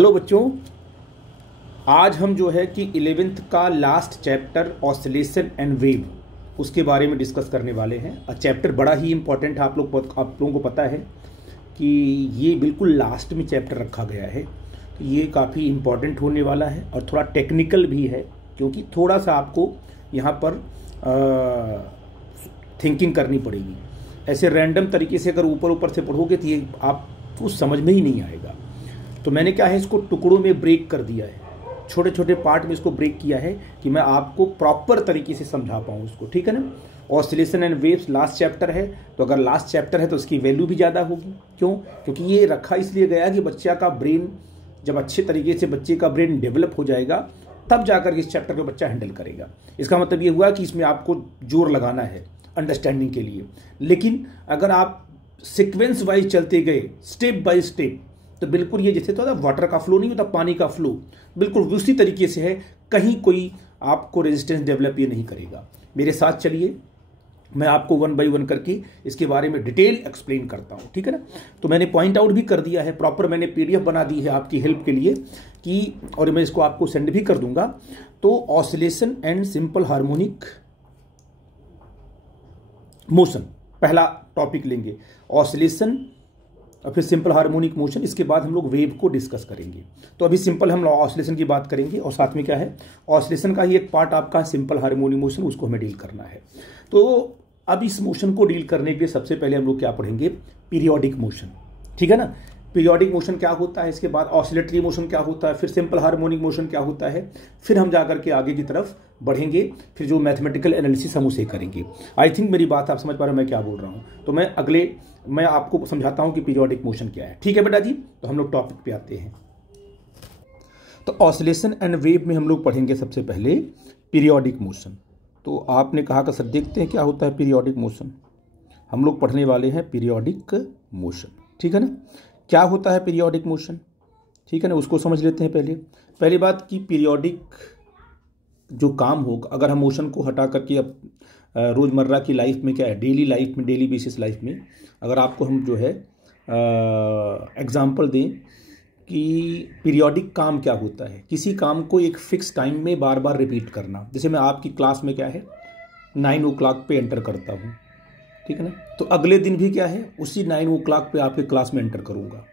Hello बच्चों, आज हम जो है कि 11th का last chapter oscillation and wave उसके बारे में डिस्कस करने वाले हैं। चैप्टर बड़ा ही इम्पोर्टेंट है। आप लोगों को पता है कि ये बिल्कुल लास्ट में चैप्टर रखा गया है, तो ये काफ़ी इम्पोर्टेंट होने वाला है और थोड़ा टेक्निकल भी है, क्योंकि थोड़ा सा आपको यहाँ पर थिंकिंग करनी पड़ेगी। ऐसे रैंडम तरीके से अगर ऊपर ऊपर से पढ़ोगे तो ये आपको समझ में ही नहीं आएगा। तो मैंने क्या है, इसको टुकड़ों में ब्रेक कर दिया है, छोटे छोटे पार्ट में इसको ब्रेक किया है कि मैं आपको प्रॉपर तरीके से समझा पाऊँ इसको, ठीक है ना। Oscillation and waves last chapter है, तो अगर लास्ट चैप्टर है तो उसकी वैल्यू भी ज़्यादा होगी। क्यों? क्योंकि ये रखा इसलिए गया कि बच्चा का ब्रेन जब अच्छे तरीके से बच्चे का ब्रेन डेवलप हो जाएगा तब जाकर इस चैप्टर को बच्चा हैंडल करेगा। इसका मतलब ये हुआ कि इसमें आपको जोर लगाना है अंडरस्टैंडिंग के लिए। लेकिन अगर आप सिक्वेंस वाइज चलते गए स्टेप बाय स्टेप, तो बिल्कुल ये जैसे तो वाटर का फ्लो नहीं होता, पानी का फ्लो बिल्कुल उसी तरीके से है। कहीं कोई आपको रेजिस्टेंस डेवलप ये नहीं करेगा। मेरे साथ चलिए, मैं आपको वन बाय वन करके इसके बारे में डिटेल एक्सप्लेन करता हूँ, ठीक है ना। तो मैंने पॉइंट आउट भी कर दिया है, प्रॉपर मैंने पीडीएफ बना दी है आपकी हेल्प के लिए कि, और मैं इसको आपको सेंड भी कर दूंगा। तो oscillation and simple harmonic motion पहला टॉपिक लेंगे, ऑसिलेशन और फिर सिंपल हार्मोनिक मोशन। इसके बाद हम लोग वेव को डिस्कस करेंगे। तो अभी सिंपल हम ऑसिलेशन की बात करेंगे और साथ में क्या है, ऑसिलेशन का ही एक पार्ट आपका सिंपल हार्मोनिक मोशन, उसको हमें डील करना है। तो अब इस मोशन को डील करने के लिए सबसे पहले हम लोग क्या पढ़ेंगे, पीरियोडिक मोशन, ठीक है ना। पीरियोडिक मोशन क्या होता है, इसके बाद ऑसिलेटरी मोशन क्या होता है, फिर सिंपल हार्मोनिक मोशन क्या होता है, फिर हम जाकर के आगे की तरफ बढ़ेंगे, फिर जो मैथमेटिकल एनालिसिस हम उसे करेंगे। आई थिंक मेरी बात आप समझ पा रहे हो मैं क्या बोल रहा हूँ। तो मैं आपको समझाता हूँ कि पीरियोडिक मोशन क्या है, ठीक है बेटा जी। तो हम लोग टॉपिक पे आते हैं। तो ऑसिलेशन एंड वेव में हम लोग पढ़ेंगे सबसे पहले पीरियोडिक मोशन। तो आपने कहा कि सर देखते हैं क्या होता है पीरियोडिक मोशन। हम लोग पढ़ने वाले हैं पीरियोडिक मोशन, ठीक है ना। क्या होता है पीरियोडिक मोशन, ठीक है ना, उसको समझ लेते हैं। पहली बात कि पीरियोडिक जो काम होगा, अगर हम मोशन को हटा करके अब रोज़मर्रा की लाइफ में क्या है, डेली लाइफ में, डेली बेसिस लाइफ में अगर आपको हम जो है एग्जांपल दें कि पीरियोडिक काम क्या होता है, किसी काम को एक फिक्स टाइम में बार बार रिपीट करना। जैसे मैं आपकी क्लास में क्या है 9 o'clock पे एंटर करता हूँ, ठीक है ना, तो अगले दिन भी क्या है उसी 9 o'clock पे आपके क्लास में एंटर करूँगा।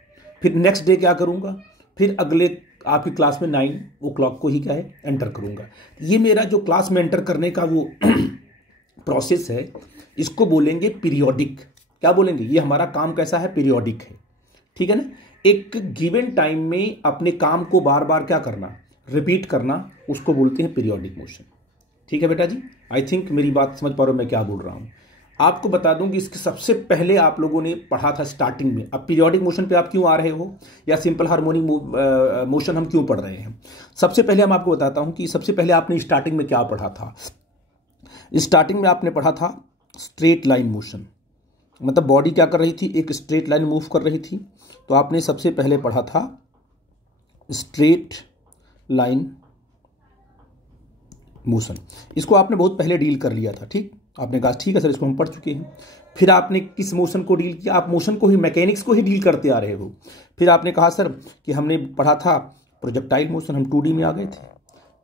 फिर नेक्स्ट डे क्या करूँगा, फिर अगले आपकी क्लास में 9 o'clock को ही क्या है एंटर करूँगा। ये मेरा जो क्लास में एंटर करने का वो प्रोसेस है, इसको बोलेंगे पीरियोडिक। क्या बोलेंगे, ये हमारा काम कैसा है, पीरियोडिक है, ठीक है ना। एक गिवन टाइम में अपने काम को बार बार क्या करना, रिपीट करना, उसको बोलते हैं पीरियोडिक मोशन, ठीक है बेटा जी। आई थिंक मेरी बात समझ पा रहे हो मैं क्या बोल रहा हूँ। आपको बता दूं कि इसके सबसे पहले आप लोगों ने पढ़ा था स्टार्टिंग में। अब पीरियोडिक मोशन पे आप क्यों आ रहे हो, या सिंपल हार्मोनिक मोशन हम क्यों पढ़ रहे हैं, सबसे पहले हम आपको बताता हूं कि सबसे पहले आपने स्टार्टिंग में क्या पढ़ा था। स्टार्टिंग में आपने पढ़ा था स्ट्रेट लाइन मोशन, मतलब बॉडी क्या कर रही थी, एक स्ट्रेट लाइन मूव कर रही थी। तो आपने सबसे पहले पढ़ा था स्ट्रेट लाइन मोशन। इसको आपने बहुत पहले डील कर लिया था, ठीक। आपने कहा ठीक है सर, इसको हम पढ़ चुके हैं। फिर आपने किस मोशन को डील किया, आप मोशन को ही, मैकेनिक्स को ही डील करते आ रहे हो। फिर आपने कहा सर कि हमने पढ़ा था प्रोजेक्टाइल मोशन, हम 2D में आ गए थे।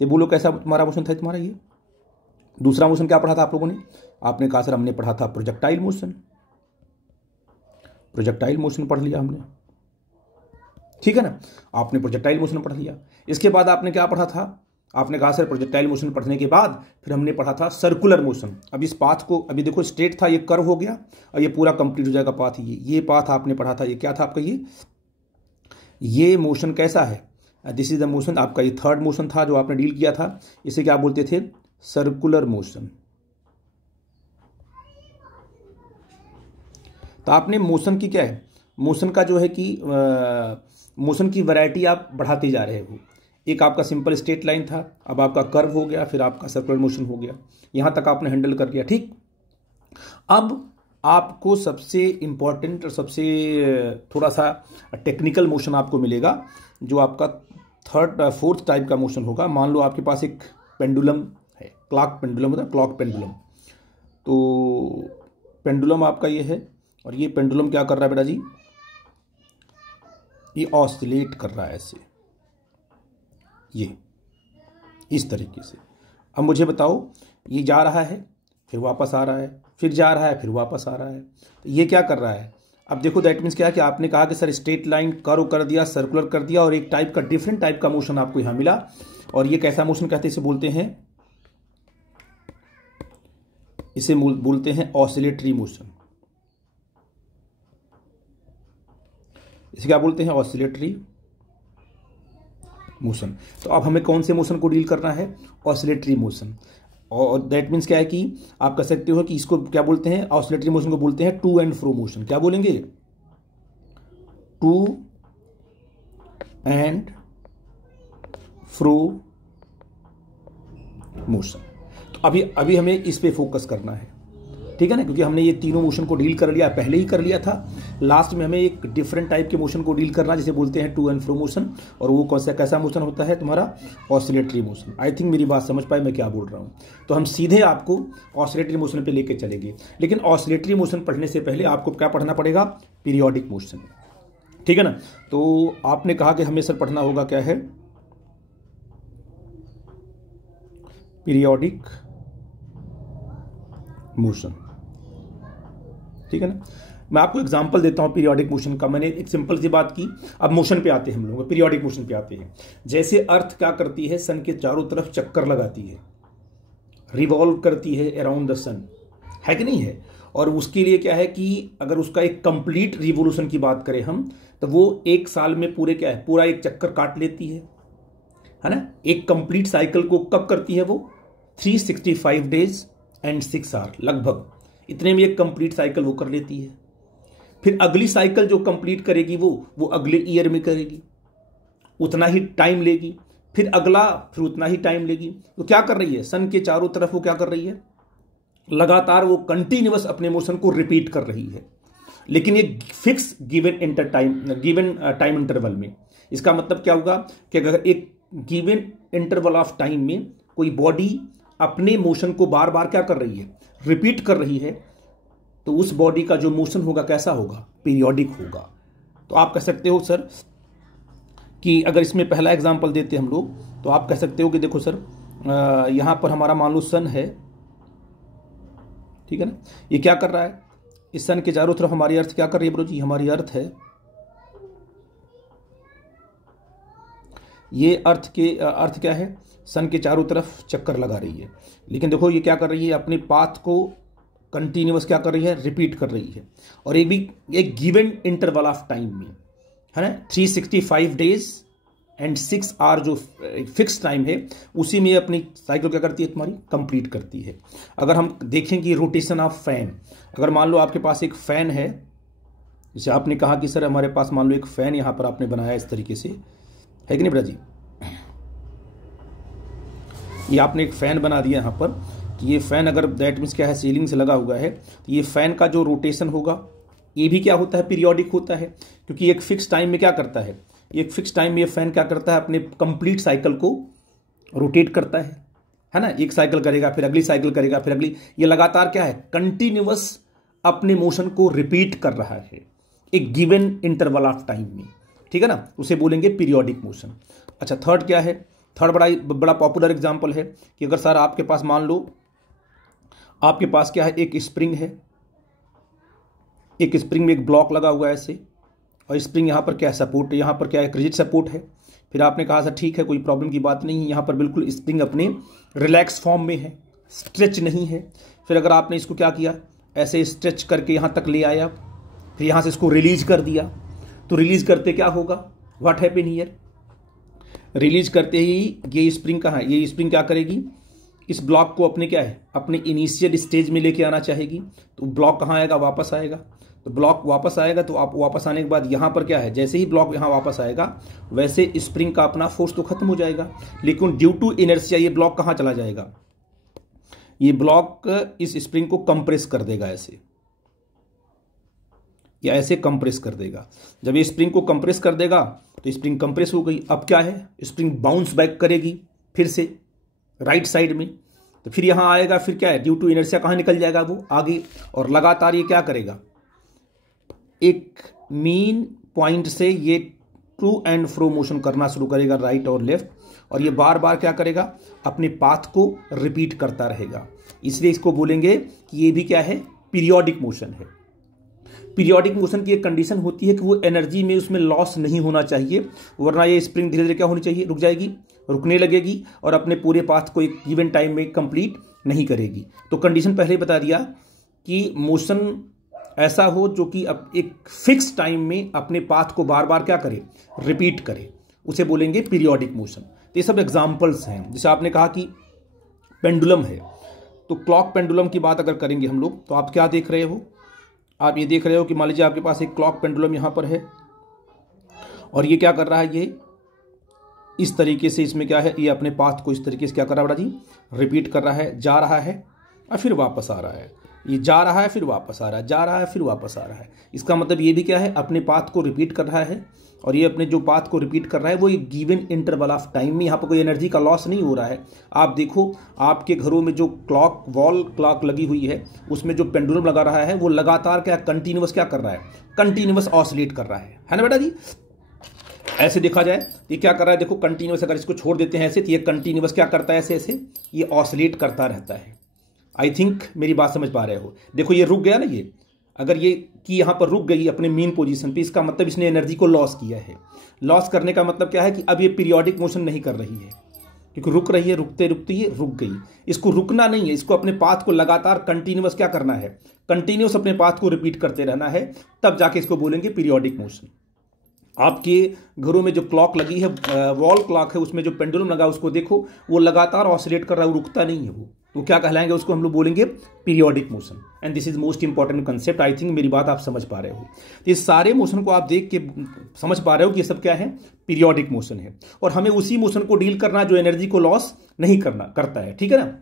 ये बोलो कैसा तुम्हारा मोशन था, तुम्हारा ये दूसरा मोशन क्या पढ़ा था आप लोगों ने। आपने कहा सर हमने पढ़ा था प्रोजेक्टाइल मोशन, प्रोजेक्टाइल मोशन पढ़ लिया हमने, ठीक है ना। आपने प्रोजेक्टाइल मोशन पढ़ लिया। इसके बाद आपने क्या पढ़ा था, आपने कहा सर प्रोजेक्टाइल मोशन पढ़ने के बाद फिर हमने पढ़ा था सर्कुलर मोशन। अब इस पाथ को, अभी देखो स्ट्रेट था, ये कर्व हो गया और ये पूरा कंप्लीट हो जाएगा पाथ। ये पाथ आपने पढ़ा था, ये क्या था आपका, ये मोशन कैसा है, दिस इज द मोशन। आपका ये थर्ड मोशन था जो आपने डील किया था, इसे क्या बोलते थे, सर्कुलर मोशन। तो आपने मोशन की क्या है, मोशन का जो है कि मोशन की वैरायटी आप बढ़ाते जा रहे हो। एक आपका सिंपल स्ट्रेट लाइन था, अब आपका कर्व हो गया, फिर आपका सर्कुलर मोशन हो गया। यहां तक आपने हैंडल कर लिया, ठीक। अब आपको सबसे इंपॉर्टेंट और सबसे थोड़ा सा टेक्निकल मोशन आपको मिलेगा, जो आपका फोर्थ टाइप का मोशन होगा। मान लो आपके पास एक पेंडुलम है, क्लॉक पेंडुलम होता है, क्लॉक पेंडुलम। तो पेंडुलम आपका ये है, और ये पेंडुलम क्या कर रहा है बेटा जी, ये ऑसिलेट कर रहा है ऐसे, ये इस तरीके से। अब मुझे बताओ, ये जा रहा है फिर वापस आ रहा है, फिर जा रहा है फिर वापस आ रहा है, तो ये क्या कर रहा है? अब देखो दैट मीन्स क्या है कि आपने कहा कि सर स्ट्रेट लाइन कर्व कर दिया, सर्कुलर कर दिया, और एक टाइप का डिफरेंट टाइप का मोशन आपको यहां मिला। और ये कैसा मोशन कहते हैं? इसे बोलते हैं, इसे बोलते हैं ऑसिलेटरी मोशन। इसे क्या बोलते हैं? Oscillatory motion. तो अब हमें कौन से मोशन को डील करना है? Oscillatory motion. और दैट मीन्स क्या है कि आप कह सकते हो कि इसको क्या बोलते हैं? ऑसिलेटरी मोशन को बोलते हैं टू एंड फ्रो मोशन। क्या बोलेंगे? To and fro motion. तो अभी हमें इस पे फोकस करना है, ठीक है ना, क्योंकि हमने ये तीनों मोशन को डील कर लिया, पहले ही कर लिया था। लास्ट में हमें एक डिफरेंट टाइप के मोशन को डील करना, जिसे बोलते हैं टू एंड फ्रो मोशन। और वो कौन सा कैसा मोशन होता है? तुम्हारा ऑसिलेटरी मोशन। आई थिंक मेरी बात समझ पाए मैं क्या बोल रहा हूँ। तो हम सीधे आपको ऑसिलेटरी मोशन पे लेके चलेंगे, लेकिन ऑसिलेटरी मोशन पढ़ने से पहले आपको क्या पढ़ना पड़ेगा? पीरियोडिक मोशन, ठीक है ना। तो आपने कहा कि हमें सर पढ़ना होगा क्या है? पीरियोडिक मोशन, ठीक है ना। मैं आपको एग्जांपल देता हूं पीरियोडिक मोशन का। मैंने एक सिंपल सी बात की, अब मोशन पे आते हैं हम लोग, पीरियोडिक मोशन पे आते हैं। जैसे अर्थ क्या करती है? सन के चारों तरफ चक्कर लगाती है, रिवॉल्व करती है अराउंड द सन, है कि नहीं है? और उसके लिए क्या है कि अगर उसका एक कंप्लीट रिवोल्यूशन की बात करें हम, तो वो एक साल में पूरे क्या है, पूरा एक चक्कर काट लेती है ना। एक कंप्लीट साइकिल को कब करती है वो? 365 डेज एंड 6 आवर, लगभग इतने में एक कंप्लीट साइकिल वो कर लेती है। फिर अगली साइकिल जो कंप्लीट करेगी वो अगले ईयर में करेगी, उतना ही टाइम लेगी। फिर अगला, फिर उतना ही टाइम लेगी। तो क्या कर रही है? सन के चारों तरफ वो क्या कर रही है? लगातार वो कंटिन्यूअस अपने मोशन को रिपीट कर रही है, लेकिन एक फिक्स गिवन टाइम इंटरवल में। इसका मतलब क्या होगा कि अगर एक गिवन इंटरवल ऑफ टाइम में कोई बॉडी अपने मोशन को बार बार क्या कर रही है? रिपीट कर रही है, तो उस बॉडी का जो मोशन होगा कैसा होगा? पीरियोडिक होगा। तो आप कह सकते हो सर कि अगर इसमें पहला एग्जांपल देते हम लोग, तो आप कह सकते हो कि देखो सर, यहां पर हमारा मान लो सन है, ठीक है ना। ये क्या कर रहा है? इस सन के चारों तरफ हमारी अर्थ क्या कर रही है ब्रो जी? हमारी अर्थ है, ये अर्थ क्या है? सन के चारों तरफ चक्कर लगा रही है। लेकिन देखो ये क्या कर रही है? अपने पाथ को कंटिन्यूअस क्या कर रही है? रिपीट कर रही है। और एक गिवन इंटरवल ऑफ टाइम में, है ना, 365 डेज एंड 6 आवर जो फिक्स टाइम है, उसी में अपनी साइकिल क्या करती है? तुम्हारी कंप्लीट करती है। अगर हम देखें कि रोटेशन ऑफ फैन, अगर मान लो आपके पास एक फैन है, जैसे आपने कहा कि सर हमारे पास मान लो एक फैन यहां पर आपने बनाया इस तरीके से, है कि नहीं ब्रजी? ये आपने एक फैन बना दिया यहां पर। तो ये फैन अगर दैट मीन्स क्या है? सीलिंग से लगा हुआ है, तो ये फैन का जो रोटेशन होगा ये भी क्या होता है? पीरियोडिक होता है, क्योंकि एक फिक्स टाइम में क्या करता है? एक फिक्स टाइम में ये फैन क्या करता है? अपने कंप्लीट साइकिल को रोटेट करता है ना। एक साइकिल करेगा, फिर अगली साइकिल करेगा, फिर अगली, ये लगातार क्या है? कंटिन्यूअस अपने मोशन को रिपीट कर रहा है एक गिवन इंटरवल ऑफ टाइम में, ठीक है ना। उसे बोलेंगे पीरियोडिक मोशन। अच्छा, थर्ड क्या है? थर्ड बड़ा पॉपुलर एग्जांपल है कि अगर सर आपके पास मान लो आपके पास क्या है? एक स्प्रिंग है, एक स्प्रिंग में एक ब्लॉक लगा हुआ है ऐसे, और स्प्रिंग यहाँ पर क्या है? सपोर्ट, यहाँ पर क्या है? रिजिड सपोर्ट है। फिर आपने कहा सर ठीक है, कोई प्रॉब्लम की बात नहीं है, यहाँ पर बिल्कुल स्प्रिंग अपने रिलैक्स फॉर्म में है, स्ट्रेच नहीं है। फिर अगर आपने इसको क्या किया? ऐसे स्ट्रेच करके यहाँ तक ले आया, फिर यहाँ से इसको रिलीज कर दिया, तो रिलीज करते क्या होगा? What happen here? रिलीज करते ही ये स्प्रिंग कहाँ है? ये स्प्रिंग क्या करेगी? इस ब्लॉक को अपने क्या है? अपने इनिशियल स्टेज में लेके आना चाहेगी। तो ब्लॉक कहाँ आएगा? वापस आएगा। तो ब्लॉक वापस आएगा, तो आप वापस आने के बाद यहाँ पर क्या है? जैसे ही ब्लॉक यहाँ वापस आएगा, वैसे स्प्रिंग का अपना फोर्स तो खत्म हो जाएगा, लेकिन ड्यू टू इनर्शिया ये ब्लॉक कहाँ चला जाएगा? ये ब्लॉक इस स्प्रिंग को कंप्रेस कर देगा ऐसे, या ऐसे कंप्रेस कर देगा। जब ये स्प्रिंग को कंप्रेस कर देगा तो स्प्रिंग कंप्रेस हो गई। अब क्या है? स्प्रिंग बाउंस बैक करेगी फिर से राइट साइड में, तो फिर यहां आएगा, फिर क्या है? ड्यू टू इनर्शिया कहां निकल जाएगा? वो आगे। और लगातार ये क्या करेगा? एक मीन पॉइंट से ये टू एंड फ्रो मोशन करना शुरू करेगा, राइट और लेफ्ट, और ये बार बार क्या करेगा, अपने पाथ को रिपीट करता रहेगा। इसलिए इसको बोलेंगे कि ये भी क्या है, पीरियोडिक मोशन है। पीरियोडिक मोशन की एक कंडीशन होती है कि वो एनर्जी में उसमें लॉस नहीं होना चाहिए, वरना ये स्प्रिंग धीरे धीरे क्या होनी चाहिए, रुक जाएगी, रुकने लगेगी और अपने पूरे पाथ को एक गिवन टाइम में कंप्लीट नहीं करेगी। तो कंडीशन पहले बता दिया कि मोशन ऐसा हो जो कि अब एक फिक्स टाइम में अपने पाथ को बार बार क्या करे, रिपीट करे, उसे बोलेंगे पीरियोडिक मोशन। तो ये सब एग्जाम्पल्स हैं। जैसे आपने कहा कि पेंडुलम है, तो क्लॉक पेंडुलम की बात अगर करेंगे हम लोग, तो आप क्या देख रहे हो, आप ये देख रहे हो कि मान लीजिए आपके पास एक क्लॉक पेंडुलम यहाँ पर है और ये क्या कर रहा है, ये इस तरीके से, इसमें क्या है, ये अपने पाथ को इस तरीके से क्या कर रहा है बेटा जी, रिपीट कर रहा है, जा रहा है और फिर वापस आ रहा है, ये जा रहा है फिर वापस आ रहा है, जा रहा है फिर वापस आ रहा है। इसका मतलब ये भी क्या है, अपने पाथ को रिपीट कर रहा है, और ये अपने जो पाथ को रिपीट कर रहा है वो एक गिवन इंटरवल ऑफ टाइम में, यहाँ पर कोई एनर्जी का लॉस नहीं हो रहा है। आप देखो आपके घरों में जो क्लॉक, वॉल क्लॉक लगी हुई है, उसमें जो पेंडुलम लगा रहा है वो लगातार क्या, कंटिन्यूअस क्या कर रहा है, कंटिन्यूअस ऑसिलेट कर रहा है ना बेटा जी। ऐसे देखा जाए ये क्या कर रहा है, देखो कंटिन्यूअस, अगर इसको छोड़ देते हैं ऐसे तो ये कंटिन्यूअस क्या करता है, ऐसे ऐसे ये ऑसिलेट करता रहता है। आई थिंक मेरी बात समझ पा रहे हो। देखो ये रुक गया ना, ये अगर ये कि यहाँ पर रुक गई अपने मेन पोजीशन पे, इसका मतलब इसने एनर्जी को लॉस किया है। लॉस करने का मतलब क्या है कि अब ये पीरियोडिक मोशन नहीं कर रही है, क्योंकि रुक रही है, रुकते रुकते ये रुक गई। इसको रुकना नहीं है, इसको अपने पाथ को लगातार कंटिन्यूअस क्या करना है, कंटिन्यूअस अपने पाथ को रिपीट करते रहना है, तब जाके इसको बोलेंगे पीरियोडिक मोशन। आपके घरों में जो क्लॉक लगी है, वॉल क्लॉक है, उसमें जो पेंडुलम लगा उसको देखो, वो लगातार ऑसिलेट कर रहा है, वो रुकता नहीं है, वो क्या कहलाएंगे, उसको हम लोग बोलेंगे periodic motion. And this is most important concept. I think मेरी बात आप समझ पा रहे हो। तो ये सारे मोशन को आप देख के समझ पा रहे हो कि ये सब क्या है, पीरियोडिक मोशन है, और हमें उसी मोशन को डील करना जो एनर्जी को लॉस नहीं करता है, ठीक है ना।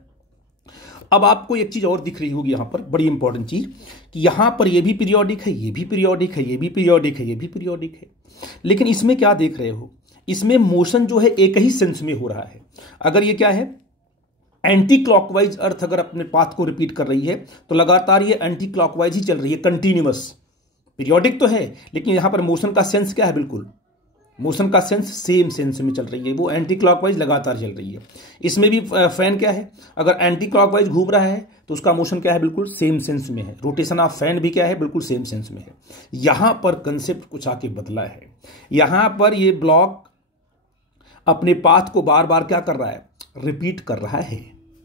अब आपको एक चीज और दिख रही होगी यहाँ पर, बड़ी इंपॉर्टेंट चीज, कि यहाँ पर ये भी पीरियोडिक है, ये भी पीरियोडिक है, ये भी पीरियोडिक है, ये भी पीरियोडिक है, लेकिन इसमें क्या देख रहे हो, इसमें मोशन जो है एक ही सेंस में हो रहा है। अगर ये क्या है, एंटी क्लॉकवाइज अर्थ अगर अपने पाथ को रिपीट कर रही है तो लगातार ये एंटी क्लॉकवाइज ही चल रही है, कंटिन्यूअस। पीरियोडिक तो है लेकिन यहां पर मोशन का सेंस क्या है, बिल्कुल मोशन का सेंस सेम सेंस में चल रही है, वो एंटी क्लॉकवाइज लगातार चल रही है। इसमें भी फैन क्या है, अगर एंटी क्लॉकवाइज घूम रहा है तो उसका मोशन क्या है, बिल्कुल सेम सेंस में है। रोटेशन ऑफ फैन भी क्या है, बिल्कुल सेम सेंस में है। यहां पर कंसेप्ट कुछ आके बदला है। यहां पर ये ब्लॉक अपने पाथ को बार बार क्या कर रहा है, रिपीट कर रहा है।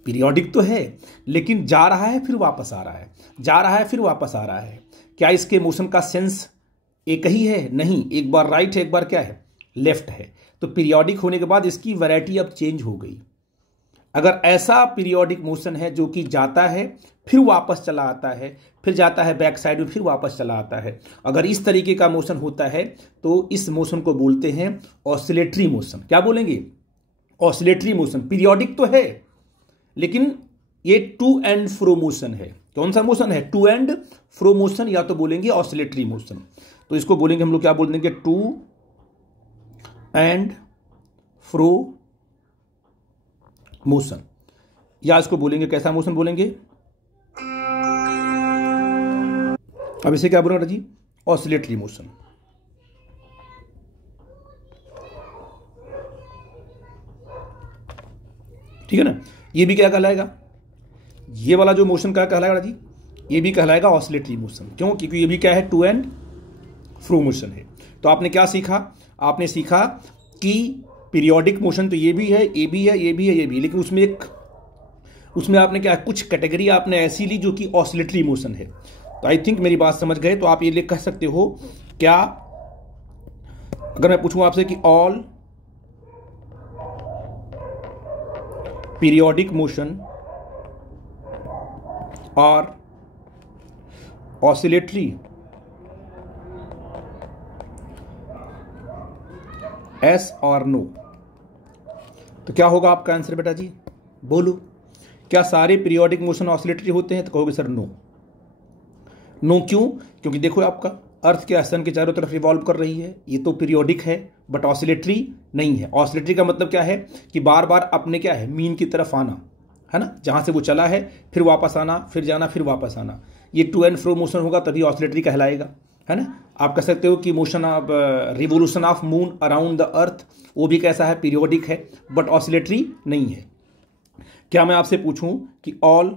पीरियोडिक तो है लेकिन जा रहा है फिर वापस आ रहा है, जा रहा है फिर वापस आ रहा है। क्या इसके मोशन का सेंस एक ही है, नहीं, एक बार राइट है, एक बार क्या है, लेफ्ट है। तो पीरियोडिक होने के बाद इसकी वैरायटी अब चेंज हो गई। अगर ऐसा पीरियोडिक मोशन है जो कि जाता है फिर वापस चला आता है, फिर जाता है बैक साइड में फिर वापस चला आता है, अगर इस तरीके का मोशन होता है तो इस मोशन को बोलते हैं ऑसिलेटरी मोशन। क्या बोलेंगे, ऑसिलेटरी मोशन। पीरियोडिक तो है लेकिन ये टू एंड फ्रो मोशन है। कौन सा मोशन है, टू एंड फ्रो मोशन, या तो बोलेंगे ऑसिलेटरी मोशन। तो इसको बोलेंगे हम लोग क्या बोल देंगे, टू एंड फ्रो मोशन, या इसको बोलेंगे कैसा मोशन बोलेंगे, अब इसे क्या बोलेंगे जी, ऑसिलेटरी मोशन। ठीक है ना। ये भी क्या कहलाएगा, ये वाला जो मोशन क्या कहलाएगा जी, ये भी कहलाएगा ऑसिलेटरी मोशन। क्यों, क्योंकि ये भी क्या है, टू एंड फ्रो मोशन है। तो आपने क्या सीखा, आपने सीखा कि पीरियोडिक मोशन तो ये भी है, ये भी है, ये भी है, ये भी, लेकिन उसमें आपने क्या, कुछ कैटेगरी आपने ऐसी ली जो कि ऑसिलेटरी मोशन है। तो आई थिंक मेरी बात समझ गए। तो आप ये कह सकते हो, क्या अगर मैं पूछूं आपसे कि ऑल पीरियोडिक मोशन और ऑसिलेटरी, एस और नो, तो क्या होगा आपका आंसर बेटा जी, बोलो। क्या सारे पीरियोडिक मोशन ऑसिलेटरी होते हैं, तो कहोगे सर नो। नो क्यों, क्योंकि देखो आपका अर्थ के सन के चारों तरफ रिवॉल्व कर रही है, ये तो पीरियोडिक है बट ऑसिलेटरी नहीं है। ऑसिलेटरी का मतलब क्या है कि बार बार अपने क्या है, मीन की तरफ आना, है ना, जहां से वो चला है फिर वापस आना, फिर जाना, फिर वापस आना। ये टू एंड फ्रो मोशन होगा तभी ऑसिलेटरी कहलाएगा। है ना। आप कह सकते हो कि motion of revolution of moon around the अर्थ, वो भी कैसा है, पीरियोडिक है, बट ऑसिलेटरी नहीं है। क्या मैं आपसे पूछूं कि ऑल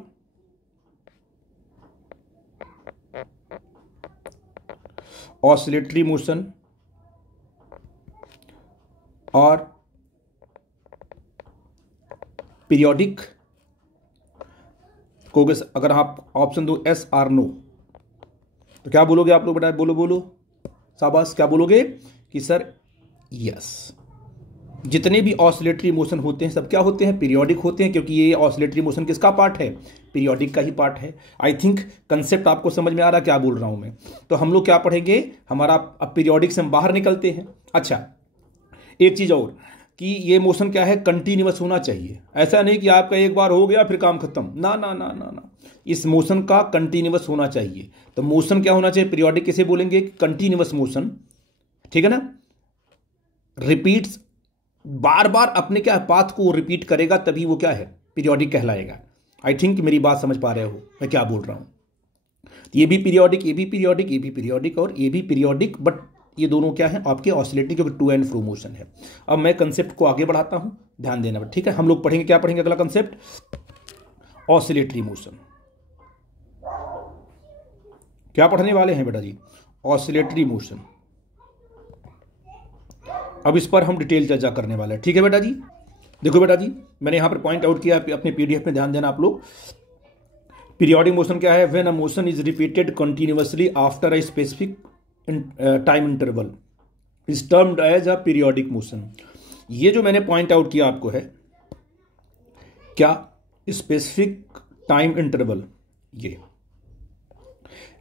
ऑसिलेटरी मोशन और पीरियोडिक, कहोगे अगर आप ऑप्शन दो एस आर नो, तो क्या बोलोगे आप लोग बेटा, बोलो बोलो शाबाश, क्या बोलोगे कि सर यस। जितने भी ऑसिलेटरी मोशन होते हैं सब क्या होते हैं, पीरियोडिक होते हैं, क्योंकि ये ऑसिलेटरी मोशन किसका पार्ट है, पीरियोडिक का ही पार्ट है। आई थिंक कंसेप्ट आपको समझ में आ रहा क्या बोल रहा हूं मैं। तो हम लोग क्या पढ़ेंगे, हमारा अब पीरियोडिक से हम बाहर निकलते हैं। अच्छा, एक चीज और कि ये मोशन क्या है, कंटिन्यूअस होना चाहिए। ऐसा नहीं कि आपका एक बार हो गया फिर काम खत्म, ना ना ना ना ना, इस मोशन का कंटिन्यूअस होना चाहिए। तो मोशन क्या होना चाहिए, पीरियोडिक किसे बोलेंगे, कंटिन्यूअस मोशन, ठीक है ना। रिपीट्स, बार बार अपने क्या पाथ को रिपीट करेगा, तभी वो क्या है, पीरियोडिक कहलाएगा। आई थिंक मेरी बात समझ पा रहे हो मैं क्या बोल रहा हूं। ये भी पीरियोडिक, ये भी पीरियोडिक, ये भी पीरियोडिक और ये भी पीरियोडिक, बट ये दोनों क्या है आपके ऑसिलेटरी, क्योंकि टू एंड फ्रो मोशन है। अब मैं कंसेप्ट को आगे बढ़ाता हूं, ध्यान देना, ठीक है। हम लोग पढ़ेंगे, क्या पढ़ेंगे अगला कंसेप्ट, ऑसिलेटरी मोशन। क्या पढ़ने वाले हैं बेटा जी, ऑसिलेटरी मोशन। अब इस पर हम डिटेल चर्चा करने वाले हैं, ठीक है बेटा जी। देखो बेटा जी, मैंने यहां पर पॉइंट आउट किया, अपने पीडीएफ में ध्यान देना आप लोग। पीरियोडिक मोशन क्या है, when a motion is repeated continuously after a specific time interval is termed as a periodic motion. ये जो मैंने पॉइंट आउट किया आपको है क्या, स्पेसिफिक टाइम इंटरवल, ये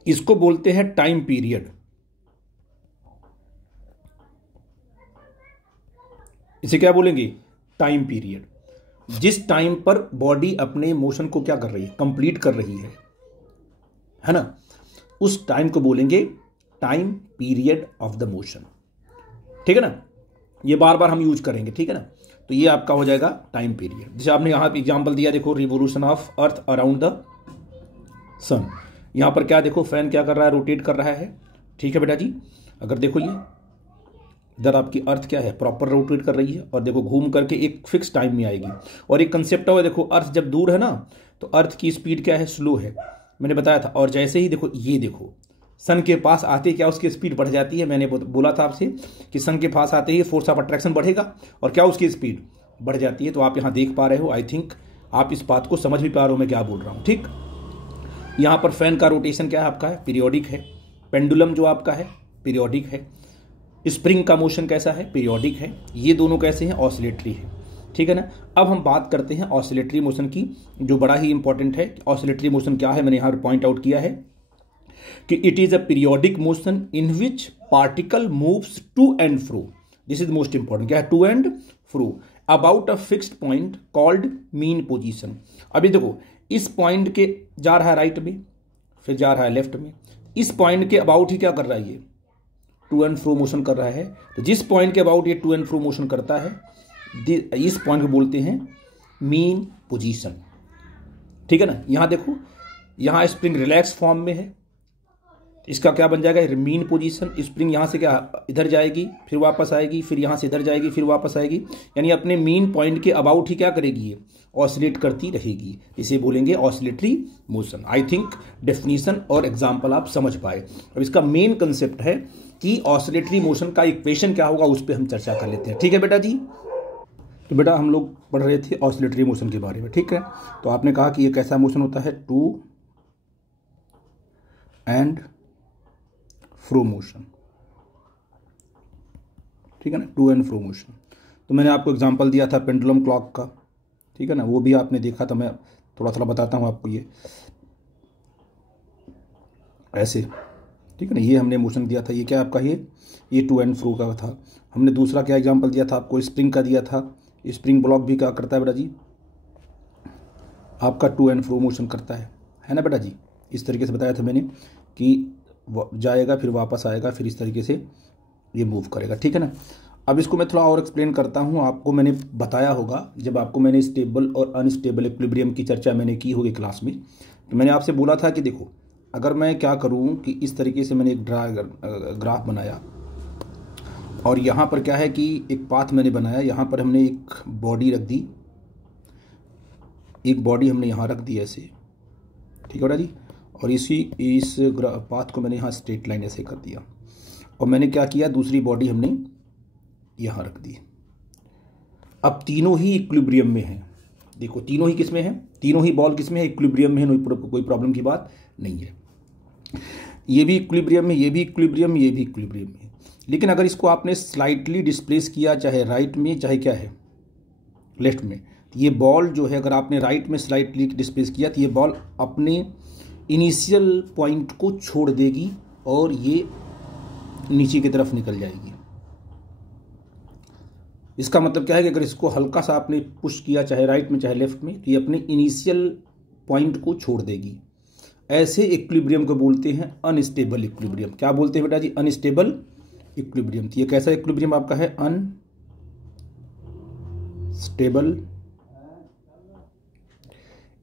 इसको बोलते हैं टाइम पीरियड। इसे क्या बोलेंगे, टाइम पीरियड। जिस टाइम पर बॉडी अपने मोशन को क्या कर रही है, कंप्लीट कर रही है ना, उस टाइम को बोलेंगे time period of the motion, ठीक है ना। ये बार बार हम यूज करेंगे, ठीक है ना। तो ये आपका हो जाएगा टाइम पीरियड। जैसे आपने यहां एग्जांपल दिया, देखो revolution of earth around the sun. यहां पर क्या देखो, फैन क्या कर रहा है, रोटेट कर रहा है, ठीक है बेटा जी। अगर देखो ये इधर आपकी अर्थ क्या है, प्रॉपर रोटेट कर रही है, और देखो घूम करके एक फिक्स टाइम में आएगी। और एक कंसेप्ट है, देखो अर्थ जब दूर है ना, तो अर्थ की स्पीड क्या है, स्लो है, मैंने बताया था। और जैसे ही देखो ये देखो सन के पास आते क्या उसकी स्पीड बढ़ जाती है। मैंने बोला था आपसे कि सन के पास आते ही फोर्स ऑफ अट्रैक्शन बढ़ेगा और क्या उसकी स्पीड बढ़ जाती है। तो आप यहां देख पा रहे हो, आई थिंक आप इस बात को समझ भी पा रहे हो मैं क्या बोल रहा हूं, ठीक। यहां पर फैन का रोटेशन क्या है आपका है, पीरियोडिक है। पेंडुलम जो आपका है पीरियोडिक है। स्प्रिंग का मोशन कैसा है, पीरियोडिक है। ये दोनों कैसे हैं, ऑसिलेटरी है, ठीक है ना। अब हम बात करते हैं ऑसिलेटरी मोशन की, जो बड़ा ही इंपॉर्टेंट है। ऑसिलेटरी मोशन क्या है, मैंने यहां पर पॉइंट आउट किया है कि it is a periodic motion in which particle moves to and fro. This is most important, क्या है, to and fro about a fixed point called mean position. अभी देखो इस पॉइंट के जा रहा है राइट में, फिर जा रहा है लेफ्ट में, इस पॉइंट के अबाउट ही क्या कर रहा है, ये टू एंड फ्रो मोशन कर रहा है। तो जिस पॉइंट के अबाउट ये टू एंड फ्रो मोशन करता है, इस पॉइंट को बोलते हैं मीन पोजीशन, ठीक है ना। यहां देखो, यहां स्प्रिंग रिलैक्स फॉर्म में है, इसका क्या बन जाएगा, मीन पोजीशन। स्प्रिंग यहां से क्या इधर जाएगी, फिर वापस आएगी, फिर यहां से इधर जाएगी, फिर वापस आएगी, यानी अपने मीन पॉइंट के अबाउट ही क्या करेगी, ये ऑसिलेट करती रहेगी। इसे बोलेंगे oscillatory motion. I think definition और एग्जांपल आप समझ पाए। अब इसका मेन कंसेप्ट है कि ऑसिलेटरी मोशन का इक्वेशन क्या होगा, उस पर हम चर्चा कर लेते हैं, ठीक है बेटा जी। तो बेटा हम लोग पढ़ रहे थे ऑसिलेटरी मोशन के बारे में, ठीक है। तो आपने कहा कि ये कैसा मोशन होता है, टू एंड फ्रो मोशन, ठीक है ना, टू एंड फ्रो मोशन। तो मैंने आपको एग्जांपल दिया था पेंडुलम क्लॉक का, ठीक है ना, वो भी आपने देखा था। मैं थोड़ा थोड़ा बताता हूँ आपको, ये ऐसे, ठीक है ना, ये हमने मोशन दिया था। ये क्या आपका, ये टू एंड फ्रो का था। हमने दूसरा क्या एग्जांपल दिया था आपको, स्प्रिंग का दिया था। स्प्रिंग ब्लॉक भी क्या करता है बेटा जी, आपका टू एंड फ्रो मोशन करता है ना बेटा जी। इस तरीके से बताया था मैंने कि जाएगा फिर वापस आएगा, फिर इस तरीके से ये मूव करेगा, ठीक है ना। अब इसको मैं थोड़ा और एक्सप्लेन करता हूँ। आपको मैंने बताया होगा, जब आपको मैंने स्टेबल और अनस्टेबल इक्विलिब्रियम की चर्चा मैंने की होगी क्लास में, तो मैंने आपसे बोला था कि देखो अगर मैं क्या करूं कि इस तरीके से मैंने एक ग्राफ बनाया और यहाँ पर क्या है कि एक पाथ मैंने बनाया, यहाँ पर हमने एक बॉडी रख दी, एक बॉडी हमने यहाँ रख दी ऐसे, ठीक है बेटा जी। और इस पाथ को मैंने यहाँ स्ट्रेट लाइन ऐसे कर दिया और मैंने क्या किया, दूसरी बॉडी हमने यहाँ रख दी। अब तीनों ही इक्विलिब्रियम में हैं। देखो तीनों ही किस में है, तीनों ही बॉल किस में है, इक्विलिब्रियम में है, कोई प्रॉब्लम की बात नहीं है। ये भी इक्विलिब्रियम में, ये भी इक्विलिब्रियम में, ये भी इक्विलिब्रियम में। लेकिन अगर इसको आपने स्लाइटली डिस्प्लेस किया, चाहे राइट में चाहे क्या है लेफ्ट में, ये बॉल जो है अगर आपने राइट में स्लाइटली डिस्प्लेस किया तो ये बॉल अपने इनिशियल पॉइंट को छोड़ देगी और ये नीचे की तरफ निकल जाएगी। इसका मतलब क्या है कि अगर इसको हल्का सा आपने पुश किया चाहे राइट में चाहे लेफ्ट में तो ये अपने इनिशियल पॉइंट को छोड़ देगी। ऐसे इक्विलिब्रियम को बोलते हैं अनस्टेबल इक्विलिब्रियम। क्या बोलते हैं बेटा जी, अनस्टेबल इक्विलिब्रियम। तो ये कैसा इक्विलिब्रियम आपका है, अनस्टेबल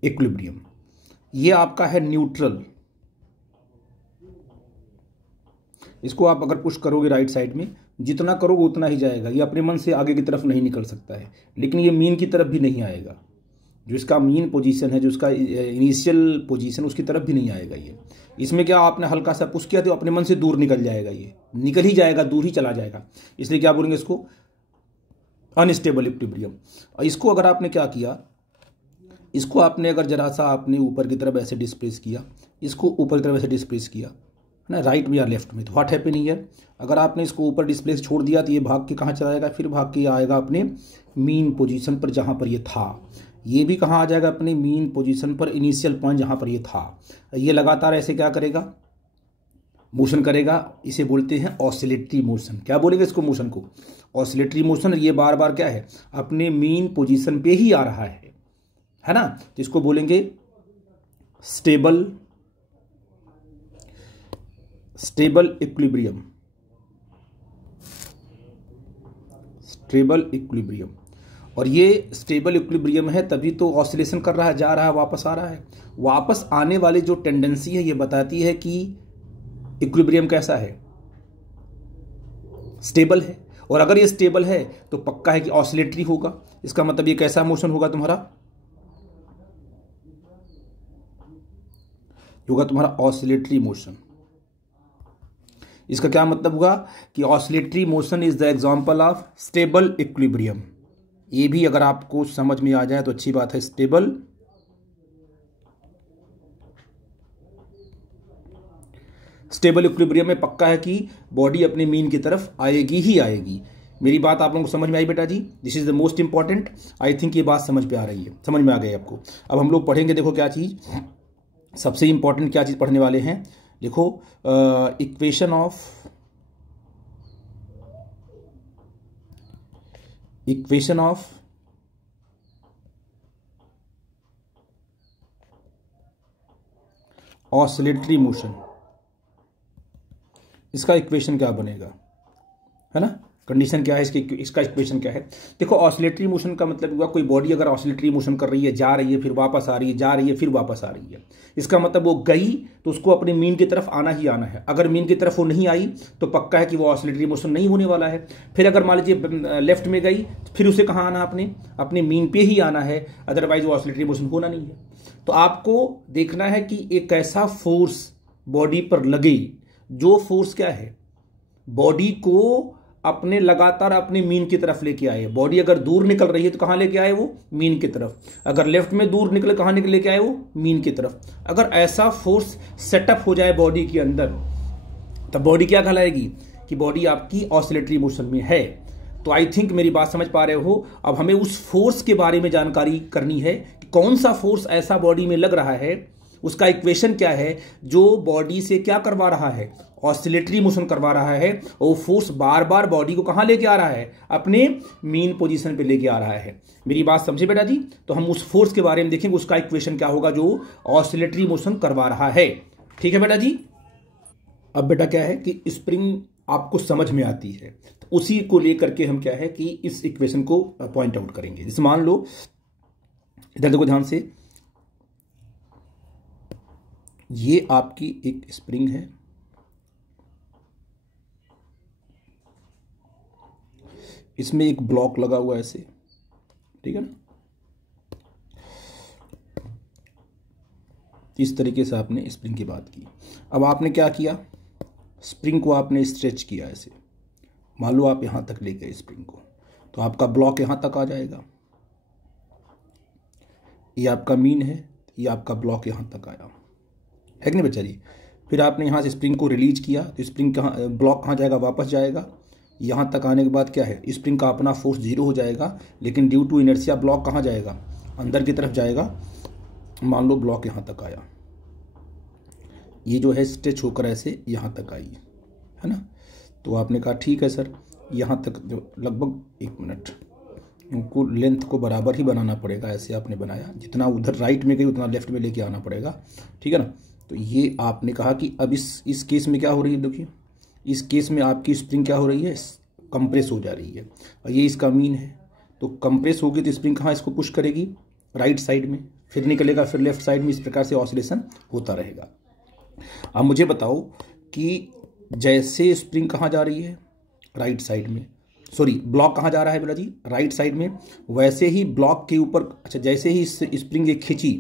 इक्विलिब्रियम। ये आपका है न्यूट्रल। इसको आप अगर पुश करोगे राइट साइड में, जितना करोगे उतना ही जाएगा, ये अपने मन से आगे की तरफ नहीं निकल सकता है, लेकिन ये मीन की तरफ भी नहीं आएगा। जो इसका मीन पोजीशन है, जो इसका इनिशियल पोजीशन, उसकी तरफ भी नहीं आएगा ये। इसमें क्या आपने हल्का सा पुश किया तो अपने मन से दूर निकल जाएगा, ये निकल ही जाएगा, दूर ही चला जाएगा। इसलिए क्या बोलेंगे इसको, अनस्टेबल इक्विलिब्रियम। और इसको अगर आपने क्या किया, इसको आपने अगर जरा सा आपने ऊपर की तरफ ऐसे डिस्प्लेस किया, इसको ऊपर की तरफ ऐसे डिस्प्लेस किया है ना, राइट में या लेफ्ट में, तो व्हाट हैपनिंग है, अगर आपने इसको ऊपर डिस्प्लेस छोड़ दिया तो ये भाग के कहाँ चला जाएगा, फिर भाग के आएगा अपने मीन पोजीशन पर जहाँ पर ये था। ये भी कहाँ आ जाएगा, अपने मीन पोजीशन पर, इनिशियल पॉइंट जहाँ पर ये था। ये लगातार ऐसे क्या करेगा, मोशन करेगा। इसे बोलते हैं ऑसिलेटरी मोशन। क्या बोलेंगे इसको, मोशन को ऑसिलेटरी मोशन। ये बार बार क्या है, अपने मीन पोजीशन पे ही आ रहा है ना। तो इसको बोलेंगे स्टेबल इक्विलिब्रियम, स्टेबल इक्विलिब्रियम। और ये स्टेबल इक्विलिब्रियम है तभी तो ऑसिलेशन कर रहा है, जा रहा है, वापस आ रहा है। वापस आने वाली जो टेंडेंसी है ये बताती है कि इक्विलिब्रियम कैसा है, स्टेबल है। और अगर ये स्टेबल है तो पक्का है कि ऑसिलेटरी होगा। इसका मतलब ये कैसा मोशन होगा तुम्हारा, होगा तुम्हारा ऑसिलेटरी मोशन। इसका क्या मतलब हुआ कि oscillatory motion is the example of stable equilibrium. ये भी अगर आपको समझ में आ जाए तो अच्छी बात है। स्टेबल इक्विलिब्रियम में पक्का है कि बॉडी अपने मीन की तरफ आएगी ही आएगी। मेरी बात आप लोगों को समझ में आई बेटा जी, this is the most important. I think ये बात समझ में आ रही है, समझ में आ गई आपको। अब हम लोग पढ़ेंगे, देखो क्या चीज सबसे इंपॉर्टेंट, क्या चीज पढ़ने वाले हैं। देखो इक्वेशन ऑफ ऑसिलेटरी मोशन। इसका इक्वेशन क्या बनेगा, है ना, कंडीशन क्या है इसका इक्वेशन क्या है। देखो ऑसिलेटरी मोशन का मतलब हुआ कोई बॉडी अगर ऑसिलेटरी मोशन कर रही है, जा रही है फिर वापस आ रही है, जा रही है फिर वापस आ रही है, इसका मतलब वो गई तो उसको अपने मीन की तरफ आना ही आना है। अगर मीन की तरफ वो नहीं आई तो पक्का है कि वो ऑसिलेटरी मोशन नहीं होने वाला है। फिर अगर मान लीजिए लेफ्ट में गई तो फिर उसे कहाँ आना, अपने मीन पे ही आना है, अदरवाइज वो ऑसिलेटरी मोशन होना नहीं है। तो आपको देखना है कि एक ऐसा फोर्स बॉडी पर लगे जो फोर्स क्या है, बॉडी को अपने लगातार अपने मीन की तरफ लेके आए। बॉडी अगर दूर निकल रही है तो कहां लेके आए, वो मीन की तरफ। अगर लेफ्ट में दूर निकले कहां लेके आए, वो मीन की तरफ। अगर ऐसा फोर्स सेटअप हो जाए बॉडी के अंदर तब बॉडी क्या कहलाएगी कि बॉडी आपकी ऑसिलेटरी मोशन में है। तो आई थिंक मेरी बात समझ पा रहे हो। अब हमें उस फोर्स के बारे में जानकारी करनी है कि कौन सा फोर्स ऐसा बॉडी में लग रहा है, उसका इक्वेशन क्या है जो बॉडी से क्या करवा रहा है, ऑसिलेटरी मोशन करवा रहा है। और फोर्स बार बार बॉडी को कहां लेके आ रहा है, अपने मीन पोजीशन पे लेके आ रहा है। मेरी बात समझे बेटा जी। तो हम उस फोर्स के बारे में देखेंगे, उसका इक्वेशन क्या होगा जो ऑसिलेटरी मोशन करवा रहा है। ठीक है बेटा जी। अब बेटा क्या है कि स्प्रिंग आपको समझ में आती है, तो उसी को लेकर के हम क्या है कि इस इक्वेशन को पॉइंट आउट करेंगे। जैसे मान लो, इधर देखो ध्यान से, ये आपकी एक स्प्रिंग है, इसमें एक ब्लॉक लगा हुआ है ऐसे, ठीक है ना। इस तरीके से आपने स्प्रिंग की बात की। अब आपने क्या किया, स्प्रिंग को आपने स्ट्रेच किया ऐसे, मान लो आप यहां तक ले गए स्प्रिंग को, तो आपका ब्लॉक यहां तक आ जाएगा। ये आपका मीन है, ये आपका ब्लॉक यहां तक आया है कि नहीं बच्चा जी। फिर आपने यहां से स्प्रिंग को रिलीज किया तो स्प्रिंग कहाँ, ब्लॉक कहाँ जाएगा, वापस जाएगा। यहां तक आने के बाद क्या है, स्प्रिंग का अपना फोर्स 0 हो जाएगा, लेकिन ड्यू टू इनर्शिया ब्लॉक कहाँ जाएगा, अंदर की तरफ जाएगा। मान लो ब्लॉक यहां तक आया, ये जो है स्ट्रेच होकर ऐसे यहां तक आई है ना। तो आपने कहा ठीक है सर, यहाँ तक जो लगभग 1 मिनट, इनको लेंथ को बराबर ही बनाना पड़ेगा, ऐसे आपने बनाया, जितना उधर राइट में गई उतना लेफ्ट में लेके आना पड़ेगा, ठीक है ना। तो ये आपने कहा कि अब इस केस में क्या हो रही है, देखिए इस केस में आपकी स्प्रिंग क्या हो रही है, कंप्रेस हो जा रही है, और ये इसका मीन है। तो कंप्रेस होगी तो स्प्रिंग कहाँ इसको पुश करेगी, राइट साइड में, फिर निकलेगा, फिर लेफ्ट साइड में, इस प्रकार से ऑसिलेशन होता रहेगा। अब मुझे बताओ कि जैसे स्प्रिंग कहाँ जा रही है, राइट साइड में, सॉरी ब्लॉक कहाँ जा रहा है बेटा जी, राइट साइड में, वैसे ही ब्लॉक के ऊपर, अच्छा जैसे ही स्प्रिंग एक खींची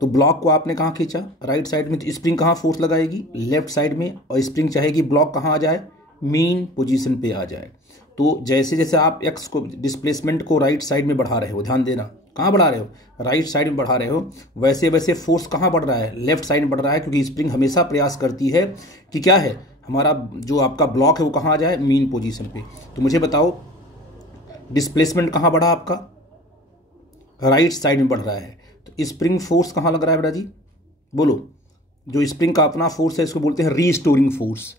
तो ब्लॉक को आपने कहाँ खींचा, राइट साइड में, तो स्प्रिंग कहाँ फोर्स लगाएगी, लेफ्ट साइड में, और स्प्रिंग चाहेगी ब्लॉक कहाँ आ जाए, मीन पोजीशन पे आ जाए। तो जैसे जैसे आप एक्स को, डिस्प्लेसमेंट को राइट साइड में बढ़ा रहे हो, ध्यान देना, कहाँ बढ़ा रहे हो, राइट साइड में बढ़ा रहे हो, वैसे वैसे फोर्स कहाँ बढ़ रहा है, लेफ्ट साइड में बढ़ रहा है, क्योंकि स्प्रिंग हमेशा प्रयास करती है कि क्या है, हमारा जो आपका ब्लॉक है वो कहाँ आ जाए, मीन पोजीशन पे। तो मुझे बताओ डिस्प्लेसमेंट कहाँ बढ़ा आपका, राइट साइड में बढ़ रहा है, तो स्प्रिंग फोर्स कहाँ लग रहा है बेटा जी, बोलो। जो स्प्रिंग का अपना फोर्स है इसको बोलते हैं रीस्टोरिंग फोर्स,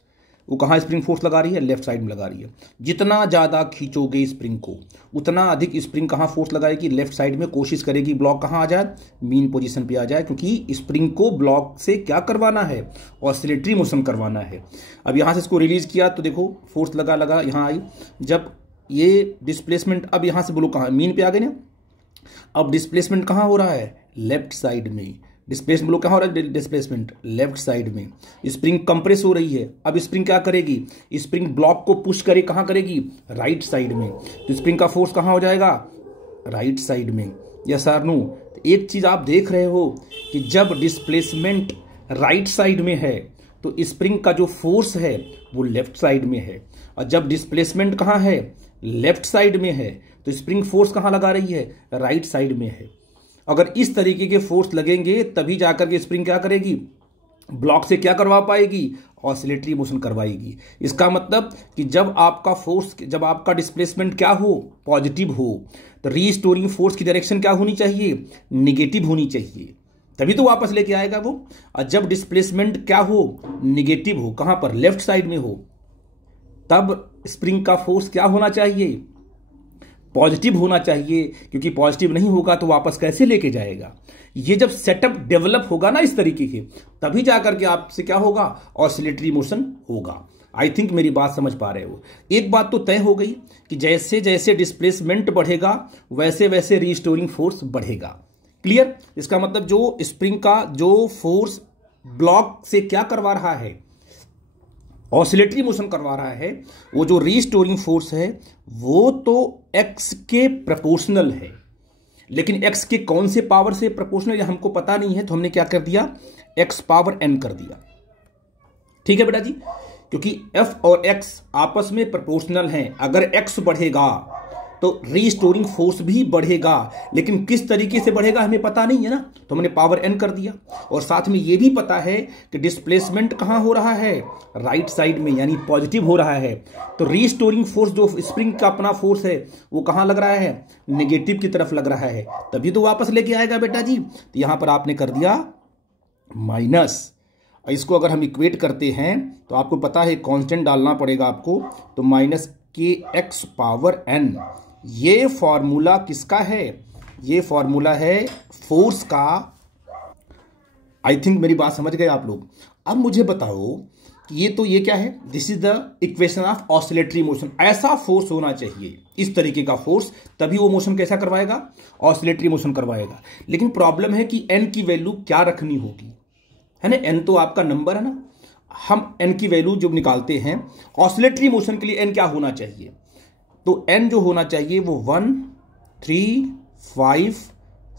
वो कहाँ स्प्रिंग फोर्स लगा रही है, लेफ्ट साइड में लगा रही है। जितना ज़्यादा खींचोगे स्प्रिंग को उतना अधिक स्प्रिंग कहाँ फोर्स लगाएगी, लेफ्ट साइड में, कोशिश करेगी ब्लॉक कहाँ आ जाए, मीन पोजीशन पे आ जाए, क्योंकि स्प्रिंग को ब्लॉक से क्या करवाना है, ऑसिलेटरी मोशन करवाना है। अब यहाँ से इसको रिलीज किया तो देखो फोर्स लगा लगा यहाँ आई, जब ये डिस्प्लेसमेंट, अब यहाँ से बोलो कहाँ, मीन पे आ गए ना। अब डिस्प्लेसमेंट कहाँ हो रहा है, लेफ्ट साइड में, डिस्प्लेसमेंट लोग कहाँ हो रहा है, डिस्प्लेसमेंट लेफ्ट साइड में, स्प्रिंग कंप्रेस हो रही है। अब स्प्रिंग क्या करेगी, स्प्रिंग ब्लॉक को पुश करे कहाँ करेगी, राइट साइड में, तो स्प्रिंग का फोर्स कहाँ हो जाएगा, राइट साइड में। यस और नो। तो एक चीज आप देख रहे हो कि जब डिस्प्लेसमेंट राइट साइड में है तो स्प्रिंग का जो फोर्स है वो लेफ्ट साइड में है, और जब डिस्प्लेसमेंट कहाँ है, लेफ्ट साइड में है, तो स्प्रिंग फोर्स कहाँ लगा रही है, राइट साइड में है। अगर इस तरीके के फोर्स लगेंगे तभी जाकर के स्प्रिंग क्या करेगी, ब्लॉक से क्या करवा पाएगी, ऑसिलेटरी मोशन करवाएगी। इसका मतलब कि जब आपका फोर्स, जब आपका डिस्प्लेसमेंट क्या हो, पॉजिटिव हो, तो रीस्टोरिंग फोर्स की डायरेक्शन क्या होनी चाहिए, निगेटिव होनी चाहिए, तभी तो वापस लेके आएगा वो। और जब डिस्प्लेसमेंट क्या हो, निगेटिव हो, कहां पर, लेफ्ट साइड में हो, तब स्प्रिंग का फोर्स क्या होना चाहिए, पॉजिटिव होना चाहिए, क्योंकि पॉजिटिव नहीं होगा तो वापस कैसे लेके जाएगा। ये जब सेटअप डेवलप होगा ना इस तरीके के, तभी जाकर के आपसे क्या होगा, ऑसिलेटरी मोशन होगा। आई थिंक मेरी बात समझ पा रहे हो। एक बात तो तय हो गई कि जैसे जैसे डिस्प्लेसमेंट बढ़ेगा वैसे वैसे रीस्टोरिंग फोर्स बढ़ेगा। क्लियर। इसका मतलब जो स्प्रिंग का जो फोर्स ब्लॉक से क्या करवा रहा है, ऑसिलेटरी मोशन करवा रहा है, वो जो रीस्टोरिंग फोर्स है वो तो एक्स के प्रोपोर्शनल है, लेकिन एक्स के कौन से पावर से प्रोपोर्शनल ये हमको पता नहीं है, तो हमने क्या कर दिया, एक्स पावर एन कर दिया। ठीक है बेटा जी, क्योंकि एफ और एक्स आपस में प्रोपोर्शनल हैं। अगर एक्स बढ़ेगा तो रीस्टोरिंग फोर्स भी बढ़ेगा, लेकिन किस तरीके से बढ़ेगा हमें पता नहीं है ना, तो हमने पावर एन कर दिया। और साथ में ये भी पता है कि डिस्प्लेसमेंट कहां हो रहा है, राइट साइड में, यानी पॉजिटिव हो रहा है। तो रीस्टोरिंग फोर्स जो स्प्रिंग का अपना फोर्स है वो कहां लग रहा है, नेगेटिव की तरफ लग रहा है, तभी तो वापस लेके आएगा बेटा जी। तो यहां पर आपने कर दिया माइनस। इसको अगर हम इक्वेट करते हैं तो आपको पता है कांस्टेंट डालना पड़ेगा आपको, तो minus K x power N. ये फॉर्मूला किसका है, ये फॉर्मूला है फोर्स का। आई थिंक मेरी बात समझ गए आप लोग। अब मुझे बताओ कि ये क्या है, this is the equation of oscillatory motion. ऐसा फोर्स होना चाहिए, इस तरीके का फोर्स, तभी वो मोशन कैसा करवाएगा, ऑसिलेटरी मोशन करवाएगा। लेकिन प्रॉब्लम है कि एन की वैल्यू क्या रखनी होगी, है ना, n तो आपका नंबर है ना, हम n की वैल्यू जब निकालते हैं ऑसिलेटरी मोशन के लिए n क्या होना चाहिए, तो n जो होना चाहिए वो 1, 3, 5,